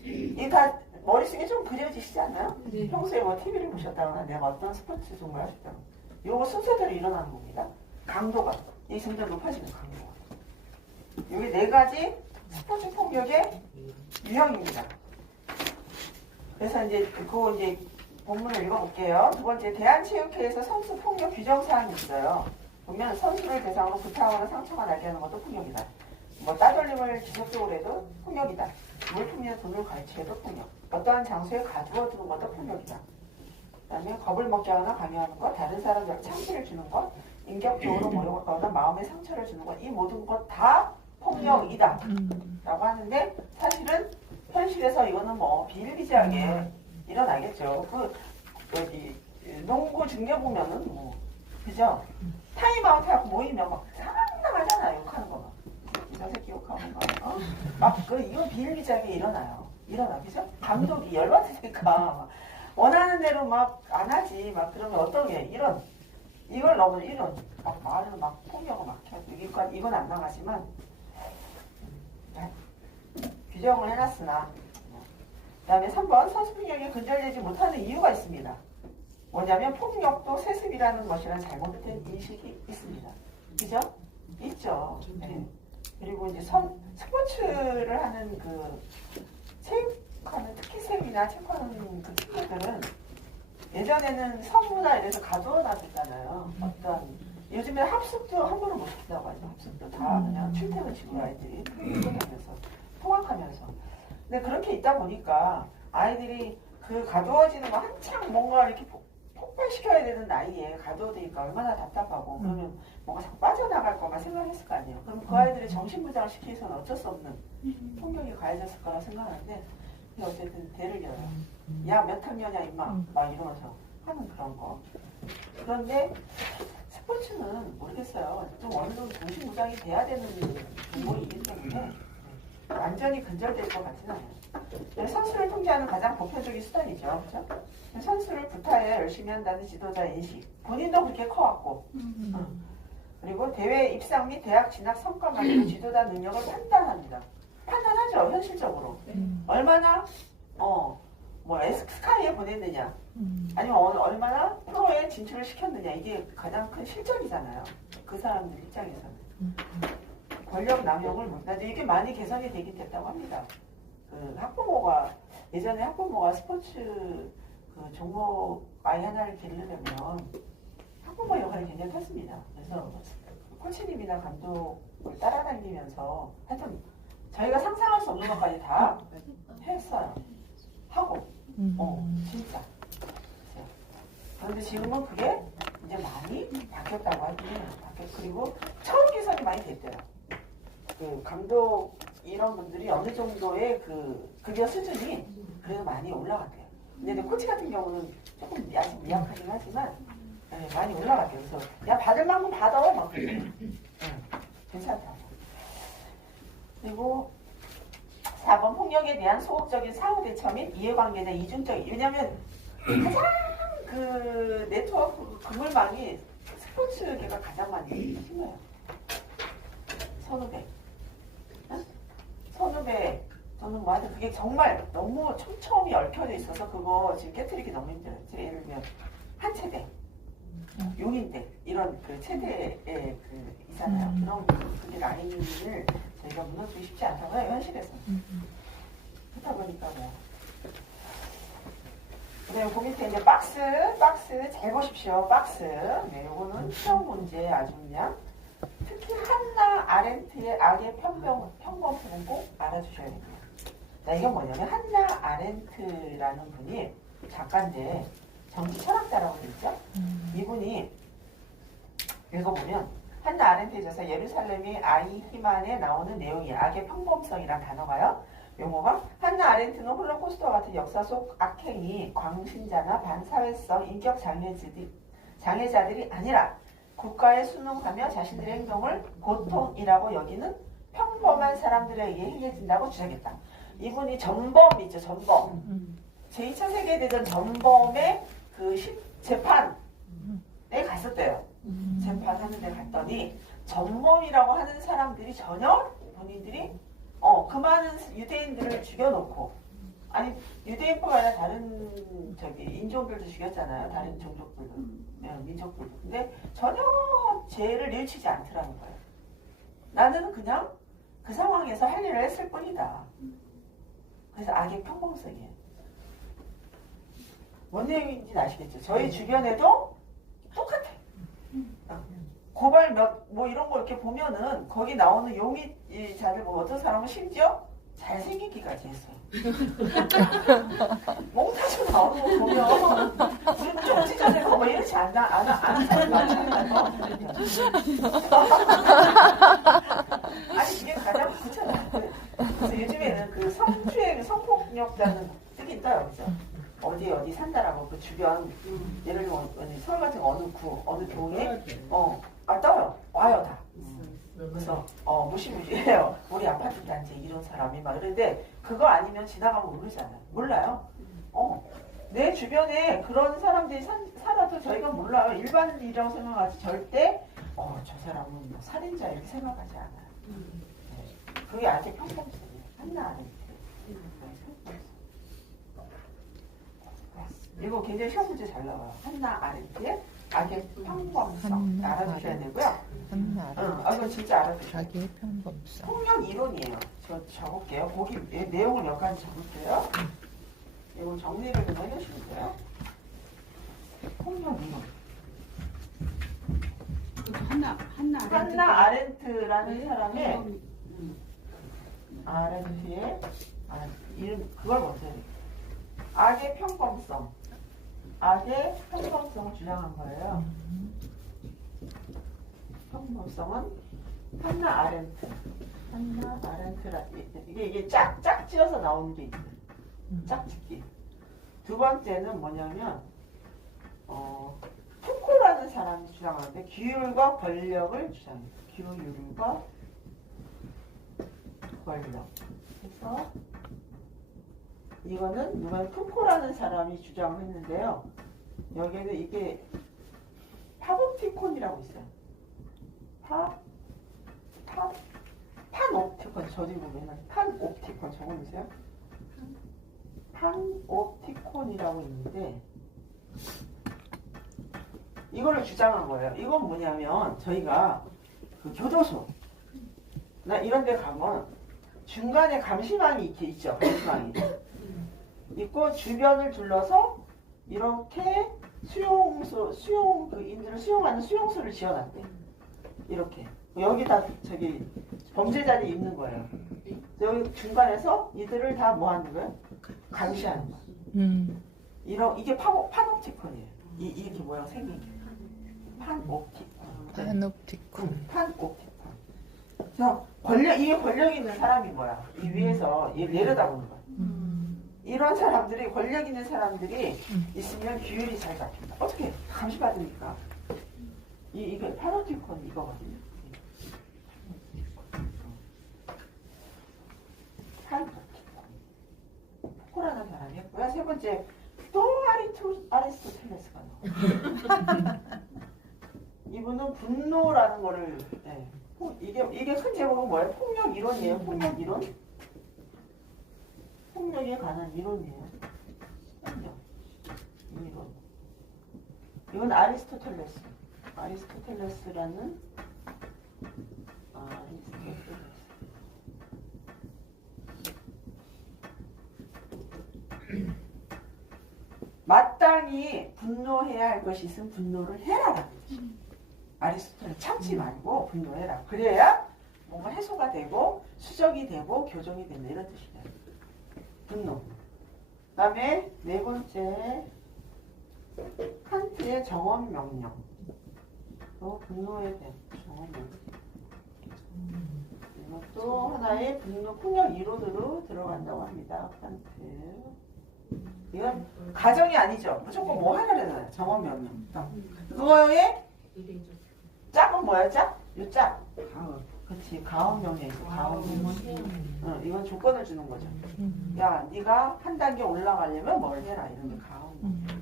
이게 다 머릿속에 좀 그려지시지 않나요? 네. 평소에 뭐 TV를 보셨다거나 내가 어떤 스포츠 종목을 하셨다거나 이거 순서대로 일어나는 겁니다. 강도가 이 점점 높아지는 강도가. 이게 네 가지 스포츠 폭력의 유형입니다. 그래서 이제 그거 이제 본문을 읽어볼게요. 두 번째, 대한체육회에서 선수 폭력 규정 사항이 있어요. 보면 선수를 대상으로 구타하거나 상처가 나게 하는 것도 폭력이다. 뭐 따돌림을 지속적으로 해도 폭력이다. 물품이나 돈을 갈취해도 폭력. 어떠한 장소에 가두어 두는 것도 폭력이다. 그다음에 겁을 먹게 하거나 강요하는 것, 다른 사람들에게 창피를 주는 것, 인격적으로 모욕하거나 마음에 상처를 주는 것, 이 모든 것 다 폭력이다. 라고 하는데 사실은 현실에서 이거는 뭐 비일비재하게 일어나겠죠. 여기 농구 중계 보면은 뭐 그죠? 타임아웃 하고 모이면 막 상당하잖아요. 욕하는 거 막. 저 새끼 욕하는 거. 이거 비일비재하게 일어나요. 그죠? 감독이 열받으니까 원하는 대로 막 안 하지. 막 그러면 어떤 게 이걸 너무 막 말을 막 폭력을 막 해도 이건 안 나가지만 규정을 해놨으나 그 다음에 3번 선수 폭력이 근절되지 못하는 이유가 있습니다. 뭐냐면 폭력도 세습이라는 것이라는 잘못된 인식이 있습니다. 그죠? 있죠. 네. 그리고 이제 스포츠를 하는 체육하는 특히 체육이나 체육하는 그 친구들은 예전에는 성무나 이래서 가두어 놨었잖아요. 요즘에 합숙도 함부로 못 시킨다고 하죠. 합숙도 다 그냥 출퇴근 시키고 아이들이 하면서 통학하면서. 근데 그렇게 있다 보니까 아이들이 그 가두어지는 거 한창 뭔가 이렇게 폭발시켜야 되는 나이에 가두어지니까 얼마나 답답하고 그러면 뭔가 자꾸 빠져나갈 거만 생각했을 거 아니에요. 그럼 그 아이들의 정신부장을 시키기 위해서는 어쩔 수 없는 폭력이 가해졌을 거라 생각하는데 어쨌든 대를 열어요. 야, 몇 학년이야 임마 막 이러면서 하는 그런 거. 그런데 스포츠는 모르겠어요. 좀 어느 정도 정신부장이 돼야 되는 종목이기 때문에 완전히 근절될 것 같지는 않아요. 선수를 통제하는 가장 보편적인 수단이죠. 그렇죠? 선수를 구타해 열심히 한다는 지도자 인식. 본인도 그렇게 커왔고. 그리고 대회 입상 및 대학 진학 성과만으로 지도자 능력을 판단합니다. 판단하죠. 현실적으로. 얼마나 스카이에 보냈느냐. 아니면 얼마나 프로에 진출을 시켰느냐. 이게 가장 큰 실적이잖아요. 그 사람들 입장에서는. 권력 남용을 못하죠. 이게 많이 개선이 되긴 됐다고 합니다. 예전에 학부모가 스포츠 종목 아이 하나를 기르려면 학부모 역할이 굉장히 컸습니다. 그래서 코치님이나 감독을 따라다니면서 하여튼 저희가 상상할 수 없는 것까지 다 했어요. 하고 진짜. 그런데 지금은 그게 이제 많이 바뀌었다고 하긴 해요. 그리고 처음 개선이 많이 됐대요. 감독 이런 분들이 어느 정도의 급여 수준이 그래도 많이 올라갔대요. 근데 코치 같은 경우는 조금 아직 미약하긴 하지만 많이 올라갔대요. 그래서 야 받을 만큼 받아 막 그래요. 괜찮다고. 그리고 4번 폭력에 대한 소극적인 사후 대처 및 이해관계에 대한 이중적인. 왜냐하면 가장 네트워크 그물망이 스포츠계가 가장 많이 심어요. 선후배. 저는 뭐 하여튼 그게 정말 너무 촘촘히 얽혀져 있어서 그거 지금 깨트리기 너무 힘들어요. 예를 들면 한 체대, 용인대 이런 체대의 있잖아요. 그런 그 라인을 저희가 무너뜨리기 쉽지 않다고요. 현실에서. 그렇다 보니까 그다음에 그 밑에 이제 박스 잘 보십시오. 박스. 네, 요거는 시험 문제 아주 그냥. 특히 한나 아렌트의 악의 편범품은 꼭 알아주셔야 됩니다. 자, 이건 뭐냐면 한나 아렌트라는 분이 작가인데 정치 철학자라고 되어 있죠. 이분이 읽어보면 한나 아렌트의 저서 예루살렘의 아이 히만에 나오는 내용이 악의 평범성이란 단어가요. 용어가 한나 아렌트는 홀로코스트와 같은 역사 속 악행이 광신자나 반사회성 인격 장애자들이 아니라 국가에 순응하며 자신들의 행동을 고통이라고 여기는 평범한 사람들에 의해 행해진다고 주장했다. 이분이 전범 있죠. 전범. 제2차 세계대전 전범의 그 재판에 갔었대요. 재판하는 데 갔더니 전범이라고 하는 사람들이 전혀 본인들이 그 많은 유대인들을 죽여놓고, 아니 유대인뿐만 아니라 다른 인종들도 죽였잖아요. 다른 종족들도, 민족들도. 근데 전혀 죄를 뉘우치지 않더라는 거예요. 나는 그냥 그 상황에서 할 일을 했을 뿐이다. 그래서 악의 평범성이에요. 뭔 내용인지 아시겠죠? 저희 주변에도 똑같아. 고발 뭐 이런 거 이렇게 보면은 거기 나오는 용의자들 뭐 어떤 사람은 심지어 잘생기기까지 했어요. 몽타주 나오는 거 보면 눈좀 찢어지고 뭐 이렇지 않은 사람 많잖아요. 아니 이게 가장 그렇잖아요. 그래서 요즘에는 그 성추행, 성폭력자는 뜨긴 떠요. 그죠? 어디 산다라고 그 주변 예를 들면 서울 같은 어느 구 어느 동에 떠요. 와요 다. 그래서 무시무시해요. 우리 아파트 단지에 이런 사람이 막 이러는데 그거 아니면 지나가면 모르잖아요. 몰라요. 내 주변에 그런 사람들이 살아도 저희가 몰라요. 일반인이라고 생각하지 절대 저 사람은 뭐 살인자 이렇게 생각하지 않아요. 네. 그게 아직 평범성이에요. 한나 아렌트. 이거 굉장히 시험 문제 잘 나와요. 한나 아렌트의 악의 평범성 알아두셔야 되고요. 이건 진짜 알아두셔야 돼요. 자기의 평범성. 폭력 이론이에요. 저 적을게요. 거기 내용을 몇 가지 적을게요. 이건 정리를 좀 해주시면 돼요. 폭력 이론. 한나 아렌트라는 사람의 아렌트의 이름 그걸 먼저 해요. 악의 평범성. 악의 평범성을 주장한 거예요. 평범성은 한나 아렌트. 한나 아렌트라 이게 짝 지어서 나오는 게 있어요. 짝짓기. 두 번째는 뭐냐면 푸코라는 사람이 주장하는데 규율과 권력을 주장해요. 규율과 권력. 그래서 이거는 누가 푸코라는 사람이 주장을 했는데요. 여기에는 이게 파놉티콘이라고 있어요. 판옵티콘 저기 보면 판옵티콘 적어보세요. 판옵티콘이라고 있는데 이거를 주장한 거예요. 이건 뭐냐면 저희가 그 교도소 나 이런 데 가면 중간에 감시망이 이렇게 있죠. 감시망이 있고 주변을 둘러서 이렇게 인들을 수용하는 수용소를 지어놨대. 이렇게 여기다 범죄자들이 있는 거예요. 여기 중간에서 이들을 다 뭐 하는 거예요? 감시하는 거예요. 이게 판옵티콘이에요. 이렇게 모양 생긴 게 판옵티콘. 판옵티콘. 그래서 이게 권력 있는 사람이 뭐야? 이 위에서 얘 내려다보는 거야. 이런 사람들이 권력 있는 사람들이 있으면 규율이 잘 잡힌다. 어떻게? 감시받으니까. 이게 파노티콘 이거거든요. 파노티콘. 포코라는 사람이 했고요. 세 번째 또 아리스토텔레스가 나와요. 이분은 분노라는 거를 이게 큰 제목은 뭐예요? 폭력 이론이에요. 폭력 이론. 폭력에 관한 이론이에요. 폭력 이론. 이건 아리스토텔레스. 아리스토텔레스라는 마땅히 분노해야 할 것이 있으면 분노를 해라라는 거지. 아리스토텔레스 참지 말고 분노해라. 그래야 뭔가 해소가 되고 수정이 되고 교정이 된다 이런 뜻이다. 분노. 그 다음에 네 번째 칸트의 정원 명령. 또 분노에 대한 정원 명령. 이것도 하나의 분노 폭력 이론으로 들어간다고 합니다. 칸트. 이건 가정이 아니죠. 무조건 뭐 하나래잖아요. 정원 명령. 그거에 짝은 뭐야? 짝? 요 짝. 가음. 그렇지. 가음 명령이죠. 가음 명령. 이건 조건을 주는 거죠. 야, 네가 한 단계 올라가려면 뭘 해라. 이런 게 가음 명령.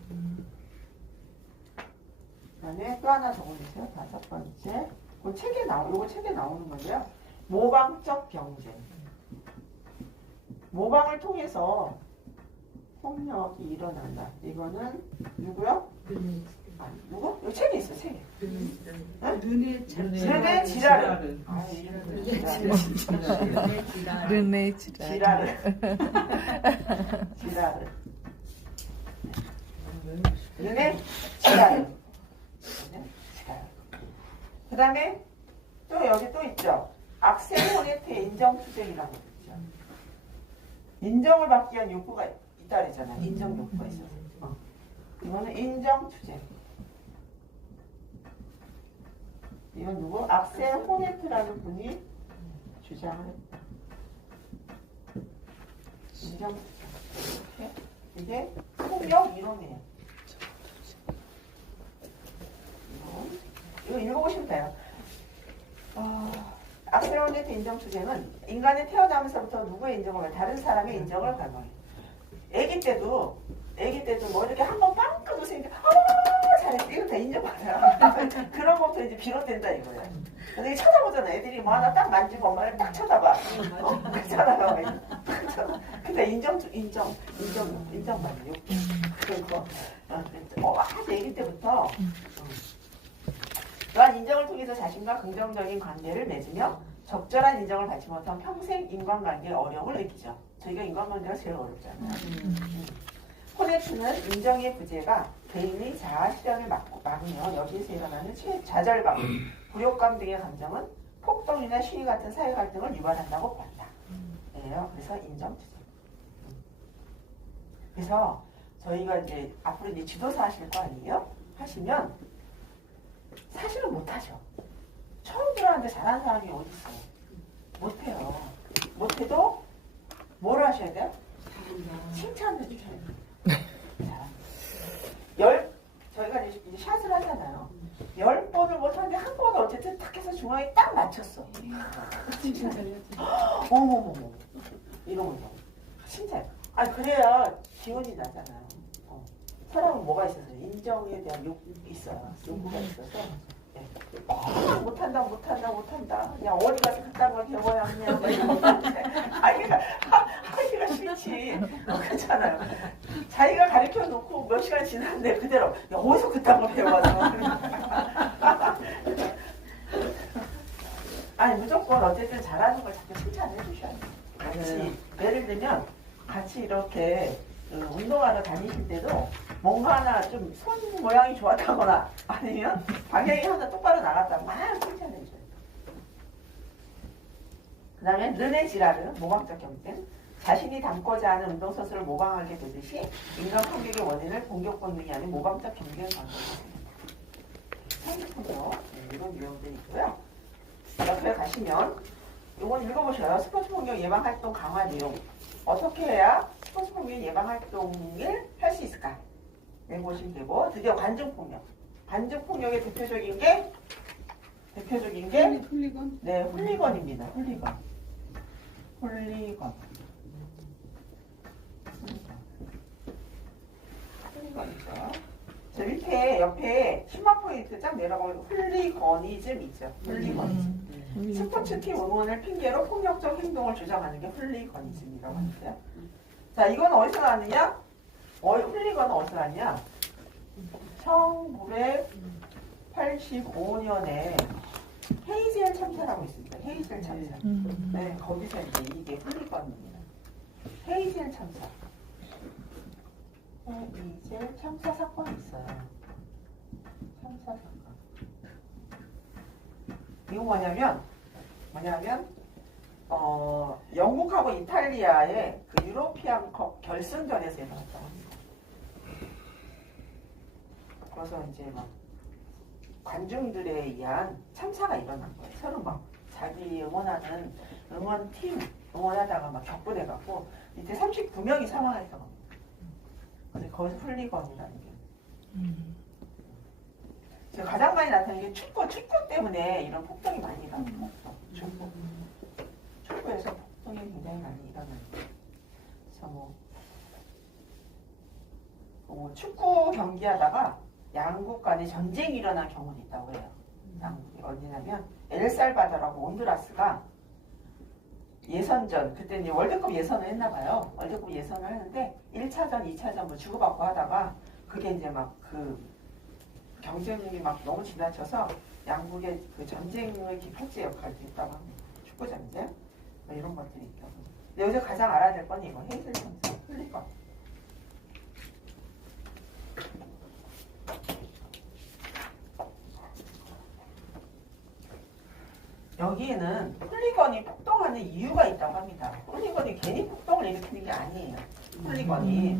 그다음에 또 하나 적어주세요. 5번째. 요거 책에 나오는 건데요. 모방적 경쟁. 모방을 통해서 폭력이 일어난다. 이거는 누구요? 누구? 이 책에 있어, 책에. 눈의 르네 지라르. 아, 르네 지라르. 지라르. 르네 지라르. 그 다음에 또 여기 또 있죠. 악셀 호네트의 인정투쟁이라는 거 있죠. 인정을 받기 위한 욕구가 있다 그랬잖아요. 인정 욕구가 있어서. 이거는 인정투쟁. 이건 누구? 악셀 호네트라는 분이 주장을 했다. 인정투쟁. 이게 폭력 이론이에요. 이거 읽어보시면 돼요. 악셀 호네트 인정투쟁은 인간이 태어나면서부터 누구의 인정을 받아요? 다른 사람의 인정을 갈망해요. 애기 때도 뭐 이렇게 한번 빵 끄고서 이제 잘했어. 이거 다 인정받아요. 그런 것부터 이제 비롯된다 이거예요. 근데 쳐다보잖아. 애들이 뭐 하나 딱 만지고 엄마를 딱 쳐다봐. 쳐다봐. 근데 인정받는 욕구. 그거 아주 애기 때부터 또한 인정을 통해서 자신과 긍정적인 관계를 맺으며 적절한 인정을 받지 못한 평생 인간관계의 어려움을 느끼죠. 저희가 인간관계가 제일 어렵잖아요. 호네트는 인정의 부재가 개인의 자아 실현을 막으며 여기에서 일어나는 좌절감, 불효감 등의 감정은 폭동이나 시위 같은 사회 갈등을 유발한다고 본다. 그래서 인정투쟁. 그래서 저희가 이제 앞으로 이제 지도사 하실 거 아니에요? 하시면 사실은 못하죠. 처음 들어왔는데 잘하는 사람이 어디 있어요? 못해요. 못해도 뭘 하셔야 돼요? 칭찬을 해주셔야 돼요. 저희가 이제 샷을 하잖아요. 10번을 못하는데 한 번은 어쨌든 탁 해서 중앙에 딱 맞췄어. 어머머머. 이런 거죠. 칭찬. 그래야 기운이 나잖아요. 사람은 뭐가 있어서 인정에 대한 욕구가 있어서 못한다. 야 어디 가서 그딴 걸 배워야 하냐. 하기가 싫지. 그렇잖아요. 자기가 가르쳐 놓고 몇 시간 지났는데 그대로 야 어디서 그딴 걸 배워서. 무조건 어쨌든 잘하는 걸 자꾸 칭찬해 주셔야 돼요. 같이 예를 들면 같이 이렇게 운동하러 다니실 때도 뭔가 하나 좀 손 모양이 좋았다거나 아니면 방향이 하나 똑바로 나갔다 막 칭찬해줘요. 그 다음에 르네 지라르, 모방적 경쟁. 자신이 닮고자 하는 운동선수를 모방하게 되듯이 인간 폭력의 원인을 공격 본능이 아닌 모방적 경쟁을 방법입니다. 상식폭력 이런 유형들이 있고요. 옆에 가시면 이건 읽어보셔요. 스포츠 폭력 예방 활동 강화 내용. 어떻게 해야 스포츠 폭력 예방 활동을 할 수 있을까? 보시면 되고 드디어 관중 폭력. 관중 폭력의 대표적인 게 훌리건? 네, 훌리건입니다. 훌리건이죠. 저 밑에 옆에 10만 포인트 쫙 내려가면 훌리건이즘 있죠. 훌리건이즘. 스포츠팀 응원을 핑계로 폭력적 행동을 주장하는 게 훌리건이즘이라고 하는데요. 자, 이건 어디서 나왔느냐? 훌리건은 어디서 나왔냐? 1985년에 헤이젤 참사라고 있습니다. 헤이젤 참사. 네, 거기서 이제 이게 훌리건입니다. 헤이젤 참사. 헤이젤 참사 사건이 있어요. 참사 사건. 이거 뭐냐면 영국하고 이탈리아의 그 유로피안컵 결승전에서 일어났다고 합니다. 그래서 이제 막 관중들에 의한 참사가 일어난 거예요. 서로 막 자기 응원하는 응원팀 응원하다가 막 격분해갖고 밑에 39명이 사망해서 그래서 거기서 훌리건이라는 게 지금 가장 많이 나타나는 게 축구 때문에 이런 폭동이 많이 일어나는 거죠. 축구에서 폭동이 굉장히 많이 일어나는 거예요. 그래서 뭐 축구 경기하다가 양국 간에 전쟁이 일어난 경우도 있다고 해요. 양국이 어디냐면 엘살바도라고 온두라스가 예선전 그때 이제 월드컵 예선을 했나 봐요. 월드컵 예선을 하는데 1차전, 2차전 뭐 주고받고 하다가 그게 이제 막 그 경쟁력이 막 너무 지나쳐서 양국의 그 전쟁의 기폭제 역할도 있다고 합니다. 축구 전쟁 뭐 이런 것들이 있다고. 근데 여기서 가장 알아야 될 건 이거 헤이즐 참사 흘릴 것. 여기에는 훌리건이 폭동하는 이유가 있다고 합니다. 훌리건이 괜히 폭동을 일으키는 게 아니에요. 훌리건이.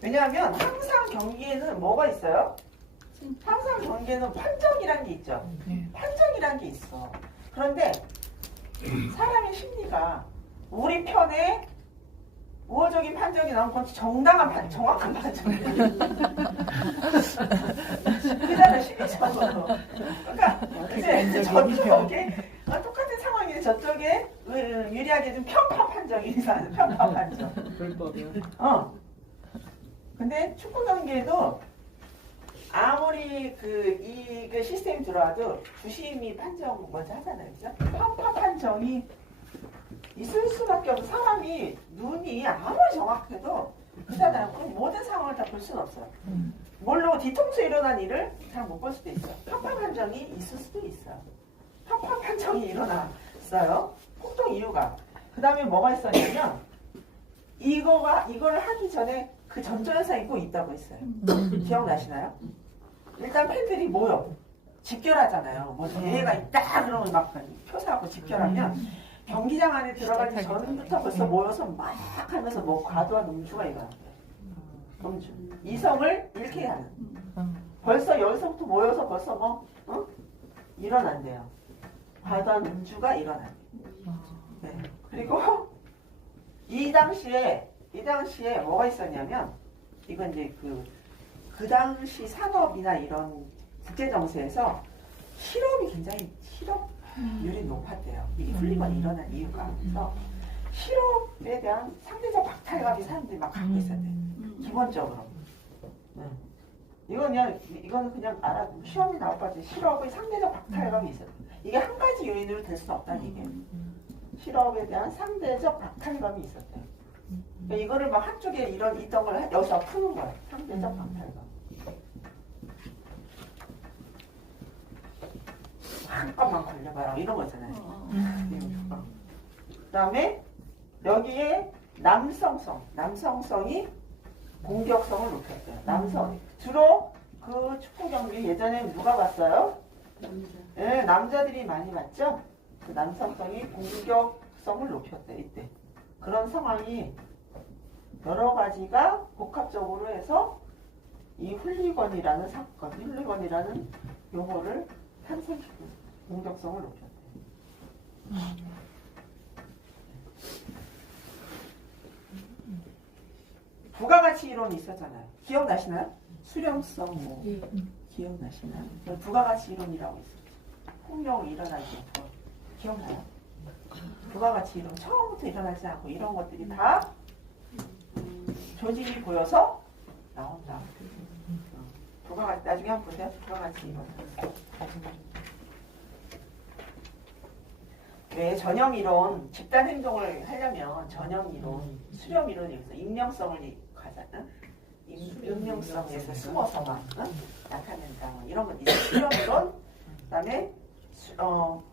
왜냐하면 항상 경기에는 뭐가 있어요? 항상 경기에는 판정이란 게 있죠. 판정이란 게 있어. 그런데 사람의 심리가 우리 편에 우호적인 판정이 나온 건 정당한 정확한 판정이에요. 그잖아요, 심리적으로. 그러니까 이제 저쪽에 똑같은 상황인데 저쪽에 유리하게 좀 편파 판정이 이상한 편파 판정. 불법이요. 근데 축구 경기에도 아무리 이 시스템이 들어와도 주심이 판정 먼저 하잖아요, 그죠? 편파 판정이 있을 수밖에 없어. 사람이 눈이 아무리 정확해도 그잖아요. 모든 상황을 다 볼 수는 없어요. 모르고 뒤통수 일어난 일을 잘 못 볼 수도 있어요. 편파 판정이 있을 수도 있어요. 편파 판정이 일어났어요. 폭동 이유가. 그 다음에 뭐가 있었냐면 이거를 하기 전에 그 전조현상이 꼭 있다고 했어요. 기억나시나요? 일단 팬들이 모여 집결하잖아요. 뭐 대회가 있다 그러면 막 표사하고 집결하면 경기장 안에 들어가기 전부터 벌써 모여서 막 하면서 뭐 과도한 음주가 일어났대요. 음주. 이성을 잃게 하는. 벌써 여기서부터 모여서 벌써 일어난대요. 과도한 음주가 일어나요. 네. 그리고 이 당시에 뭐가 있었냐면 이건 이제 그 당시 산업이나 이런 국제 정세에서 실업이 굉장히 실업률이 높았대요. 이게 훌리건이 일어난 이유가. 그래서 실업에 대한 상대적 박탈감이 사람들이 막 갖고 있었대요. 기본적으로. 이거는 그냥 알아. 시험이 나올 것 같아요. 실업의 상대적 박탈감이 있어요. 이게 한 가지 요인으로 될 수는 없다는 얘기예요. 실업에 대한 상대적 박탈감이 있었대요. 그러니까 이거를 막 한쪽에 있던 걸 여기서 푸는 거예요. 상대적 박탈감. 한건만 걸려봐라 이런 거잖아요. 그 다음에 여기에 남성성이 공격성을 높였어요. 주로 그 축구 경기 예전에 누가 봤어요? 네, 남자들이 많이 봤죠? 그 남성성이 공격성을 높였대 이때. 그런 상황이 여러 가지가 복합적으로 해서 이 훌리건이라는 사건, 훌리건이라는 용어를 탄생시킨 공격성을 높였대. 부가가치 이론이 있었잖아요. 기억나시나요? 수렴성 기억나시나요? 부가가치 이론이라고 있어요. 폭력이 일어나지 않고 기억나요? 부가가치 이론 처음부터 일어나지 않고 이런 것들이 다 조직이 보여서 나온다. 부가가치 나중에 한번 보세요. 부가가치 이론. 왜 전형 이론, 집단 행동을 하려면 전형 이론, 수렴 이론이 있어. 익명성을 가잖아. 익명성에서 숨어서만 나타낸다. 이런 건 있어. 수렴 이론, 그다음에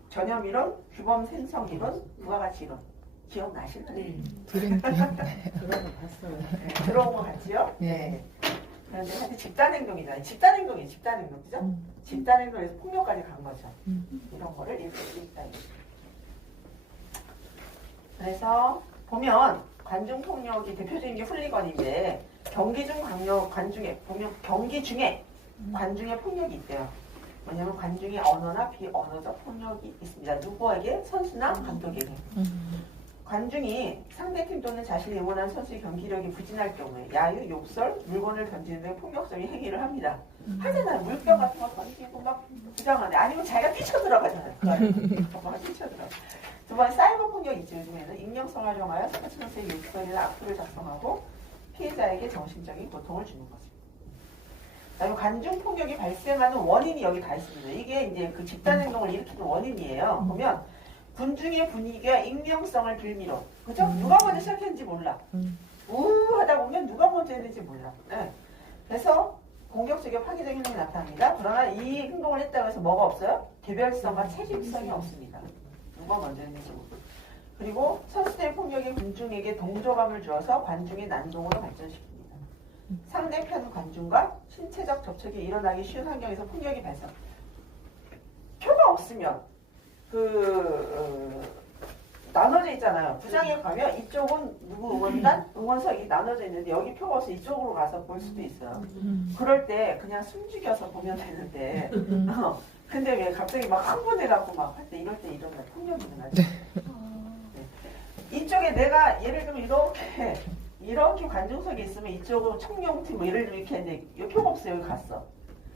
전형 이론, 규범 생성 이론, 부가가치 이론. 기억나시나요? 들은 기억나요. 들어온 거 같지요? 네. 그런데 사실 집단 행동이잖아요. 집단 행동, 그죠? 집단 행동에서 폭력까지 간 거죠. 이런 거를 읽을 수 있다. 그래서 보면 관중 폭력이 대표적인 게 훌리건인데 경기 중 관중의 경기 중에 관중의 폭력이 있대요. 왜냐하면 관중의 언어나 비언어적 폭력이 있습니다. 누구에게? 선수나 감독에게. 관중이 상대팀 또는 자신이 응원한 선수의 경기력이 부진할 경우에 야유, 욕설, 물건을 던지는 등 폭력적인 행위를 합니다. 하잖아요. 물병 같은 거 던지고 막 부정하네. 아니면 자기가 뛰쳐들어가잖아요. 뛰쳐들어가. 두 번, 사이버 폭력이 있죠. 요즘에는 익명성을 활용하여 스포츠 선수의 욕설이나 악플을 작성하고 피해자에게 정신적인 고통을 주는 거죠. 그다음에 관중 폭력이 발생하는 원인이 여기 다 있습니다. 이게 이제 그 집단 행동을 일으키는 원인이에요. 보면 군중의 분위기가 익명성을 빌미로, 그죠? 누가 먼저 시작했는지 몰라. 하다 보면 누가 먼저 했는지 몰라. 네. 그래서 공격적이고 파괴적인 행동이 나타납니다. 그러나 이 행동을 했다고 해서 뭐가 없어요? 개별성과 책임성이 없습니다. 누가 먼저 했는지 모르고. 그리고 선수들의 폭력이 군중에게 동조감을 주어서 관중의 난동으로 발전시킵니다. 상대편 관중과 신체적 접촉이 일어나기 쉬운 환경에서 폭력이 발생. 표가 없으면 나눠져 있잖아요. 구장에 가면 이쪽은 누구 응원단, 응원석이 나눠져 있는데 여기 표가 없어 이쪽으로 가서 볼 수도 있어요. 그럴 때 그냥 숨죽여서 보면 되는데 근데 왜 갑자기 막 흥분해갖고 막 할 때 이럴 때 이런 폭력이 일어나죠. 네. 이쪽에 내가 예를 들면 이렇게 관중석에 있으면 이쪽으로 청룡팀 뭐 예를 들면 이렇게 했는데 여기 표가 없어 여기 갔어.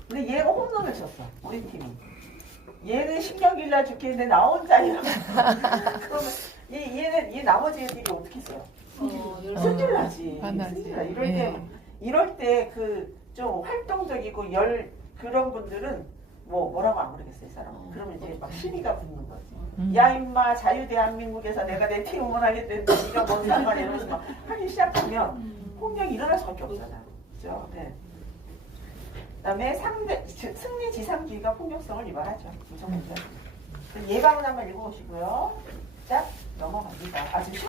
근데 얘가 홈런을 쳤어. 우리 팀이. 얘는 신경질나 죽겠는데 나 혼자 이러면 그러면 얘 나머지 애들이 어떻게 써요? 승질나지. 이럴 때 그 좀 활동적이고 그런 분들은 뭐라고 안 그러겠어요, 사람. 그러면 이제 막 시비가 붙는 거지. 야 임마 자유대한민국에서 내가 내 팀 응원하겠다는데 네가 뭔 상관이야 이러면서 막 하기 시작하면 폭력이 일어날 수밖에 없잖아요. 그죠? 네. 그다음에 승리 지상주의가 폭력성을 유발하죠. 무조건 예방을 한번 읽어보시고요. 자 넘어갑니다. 아주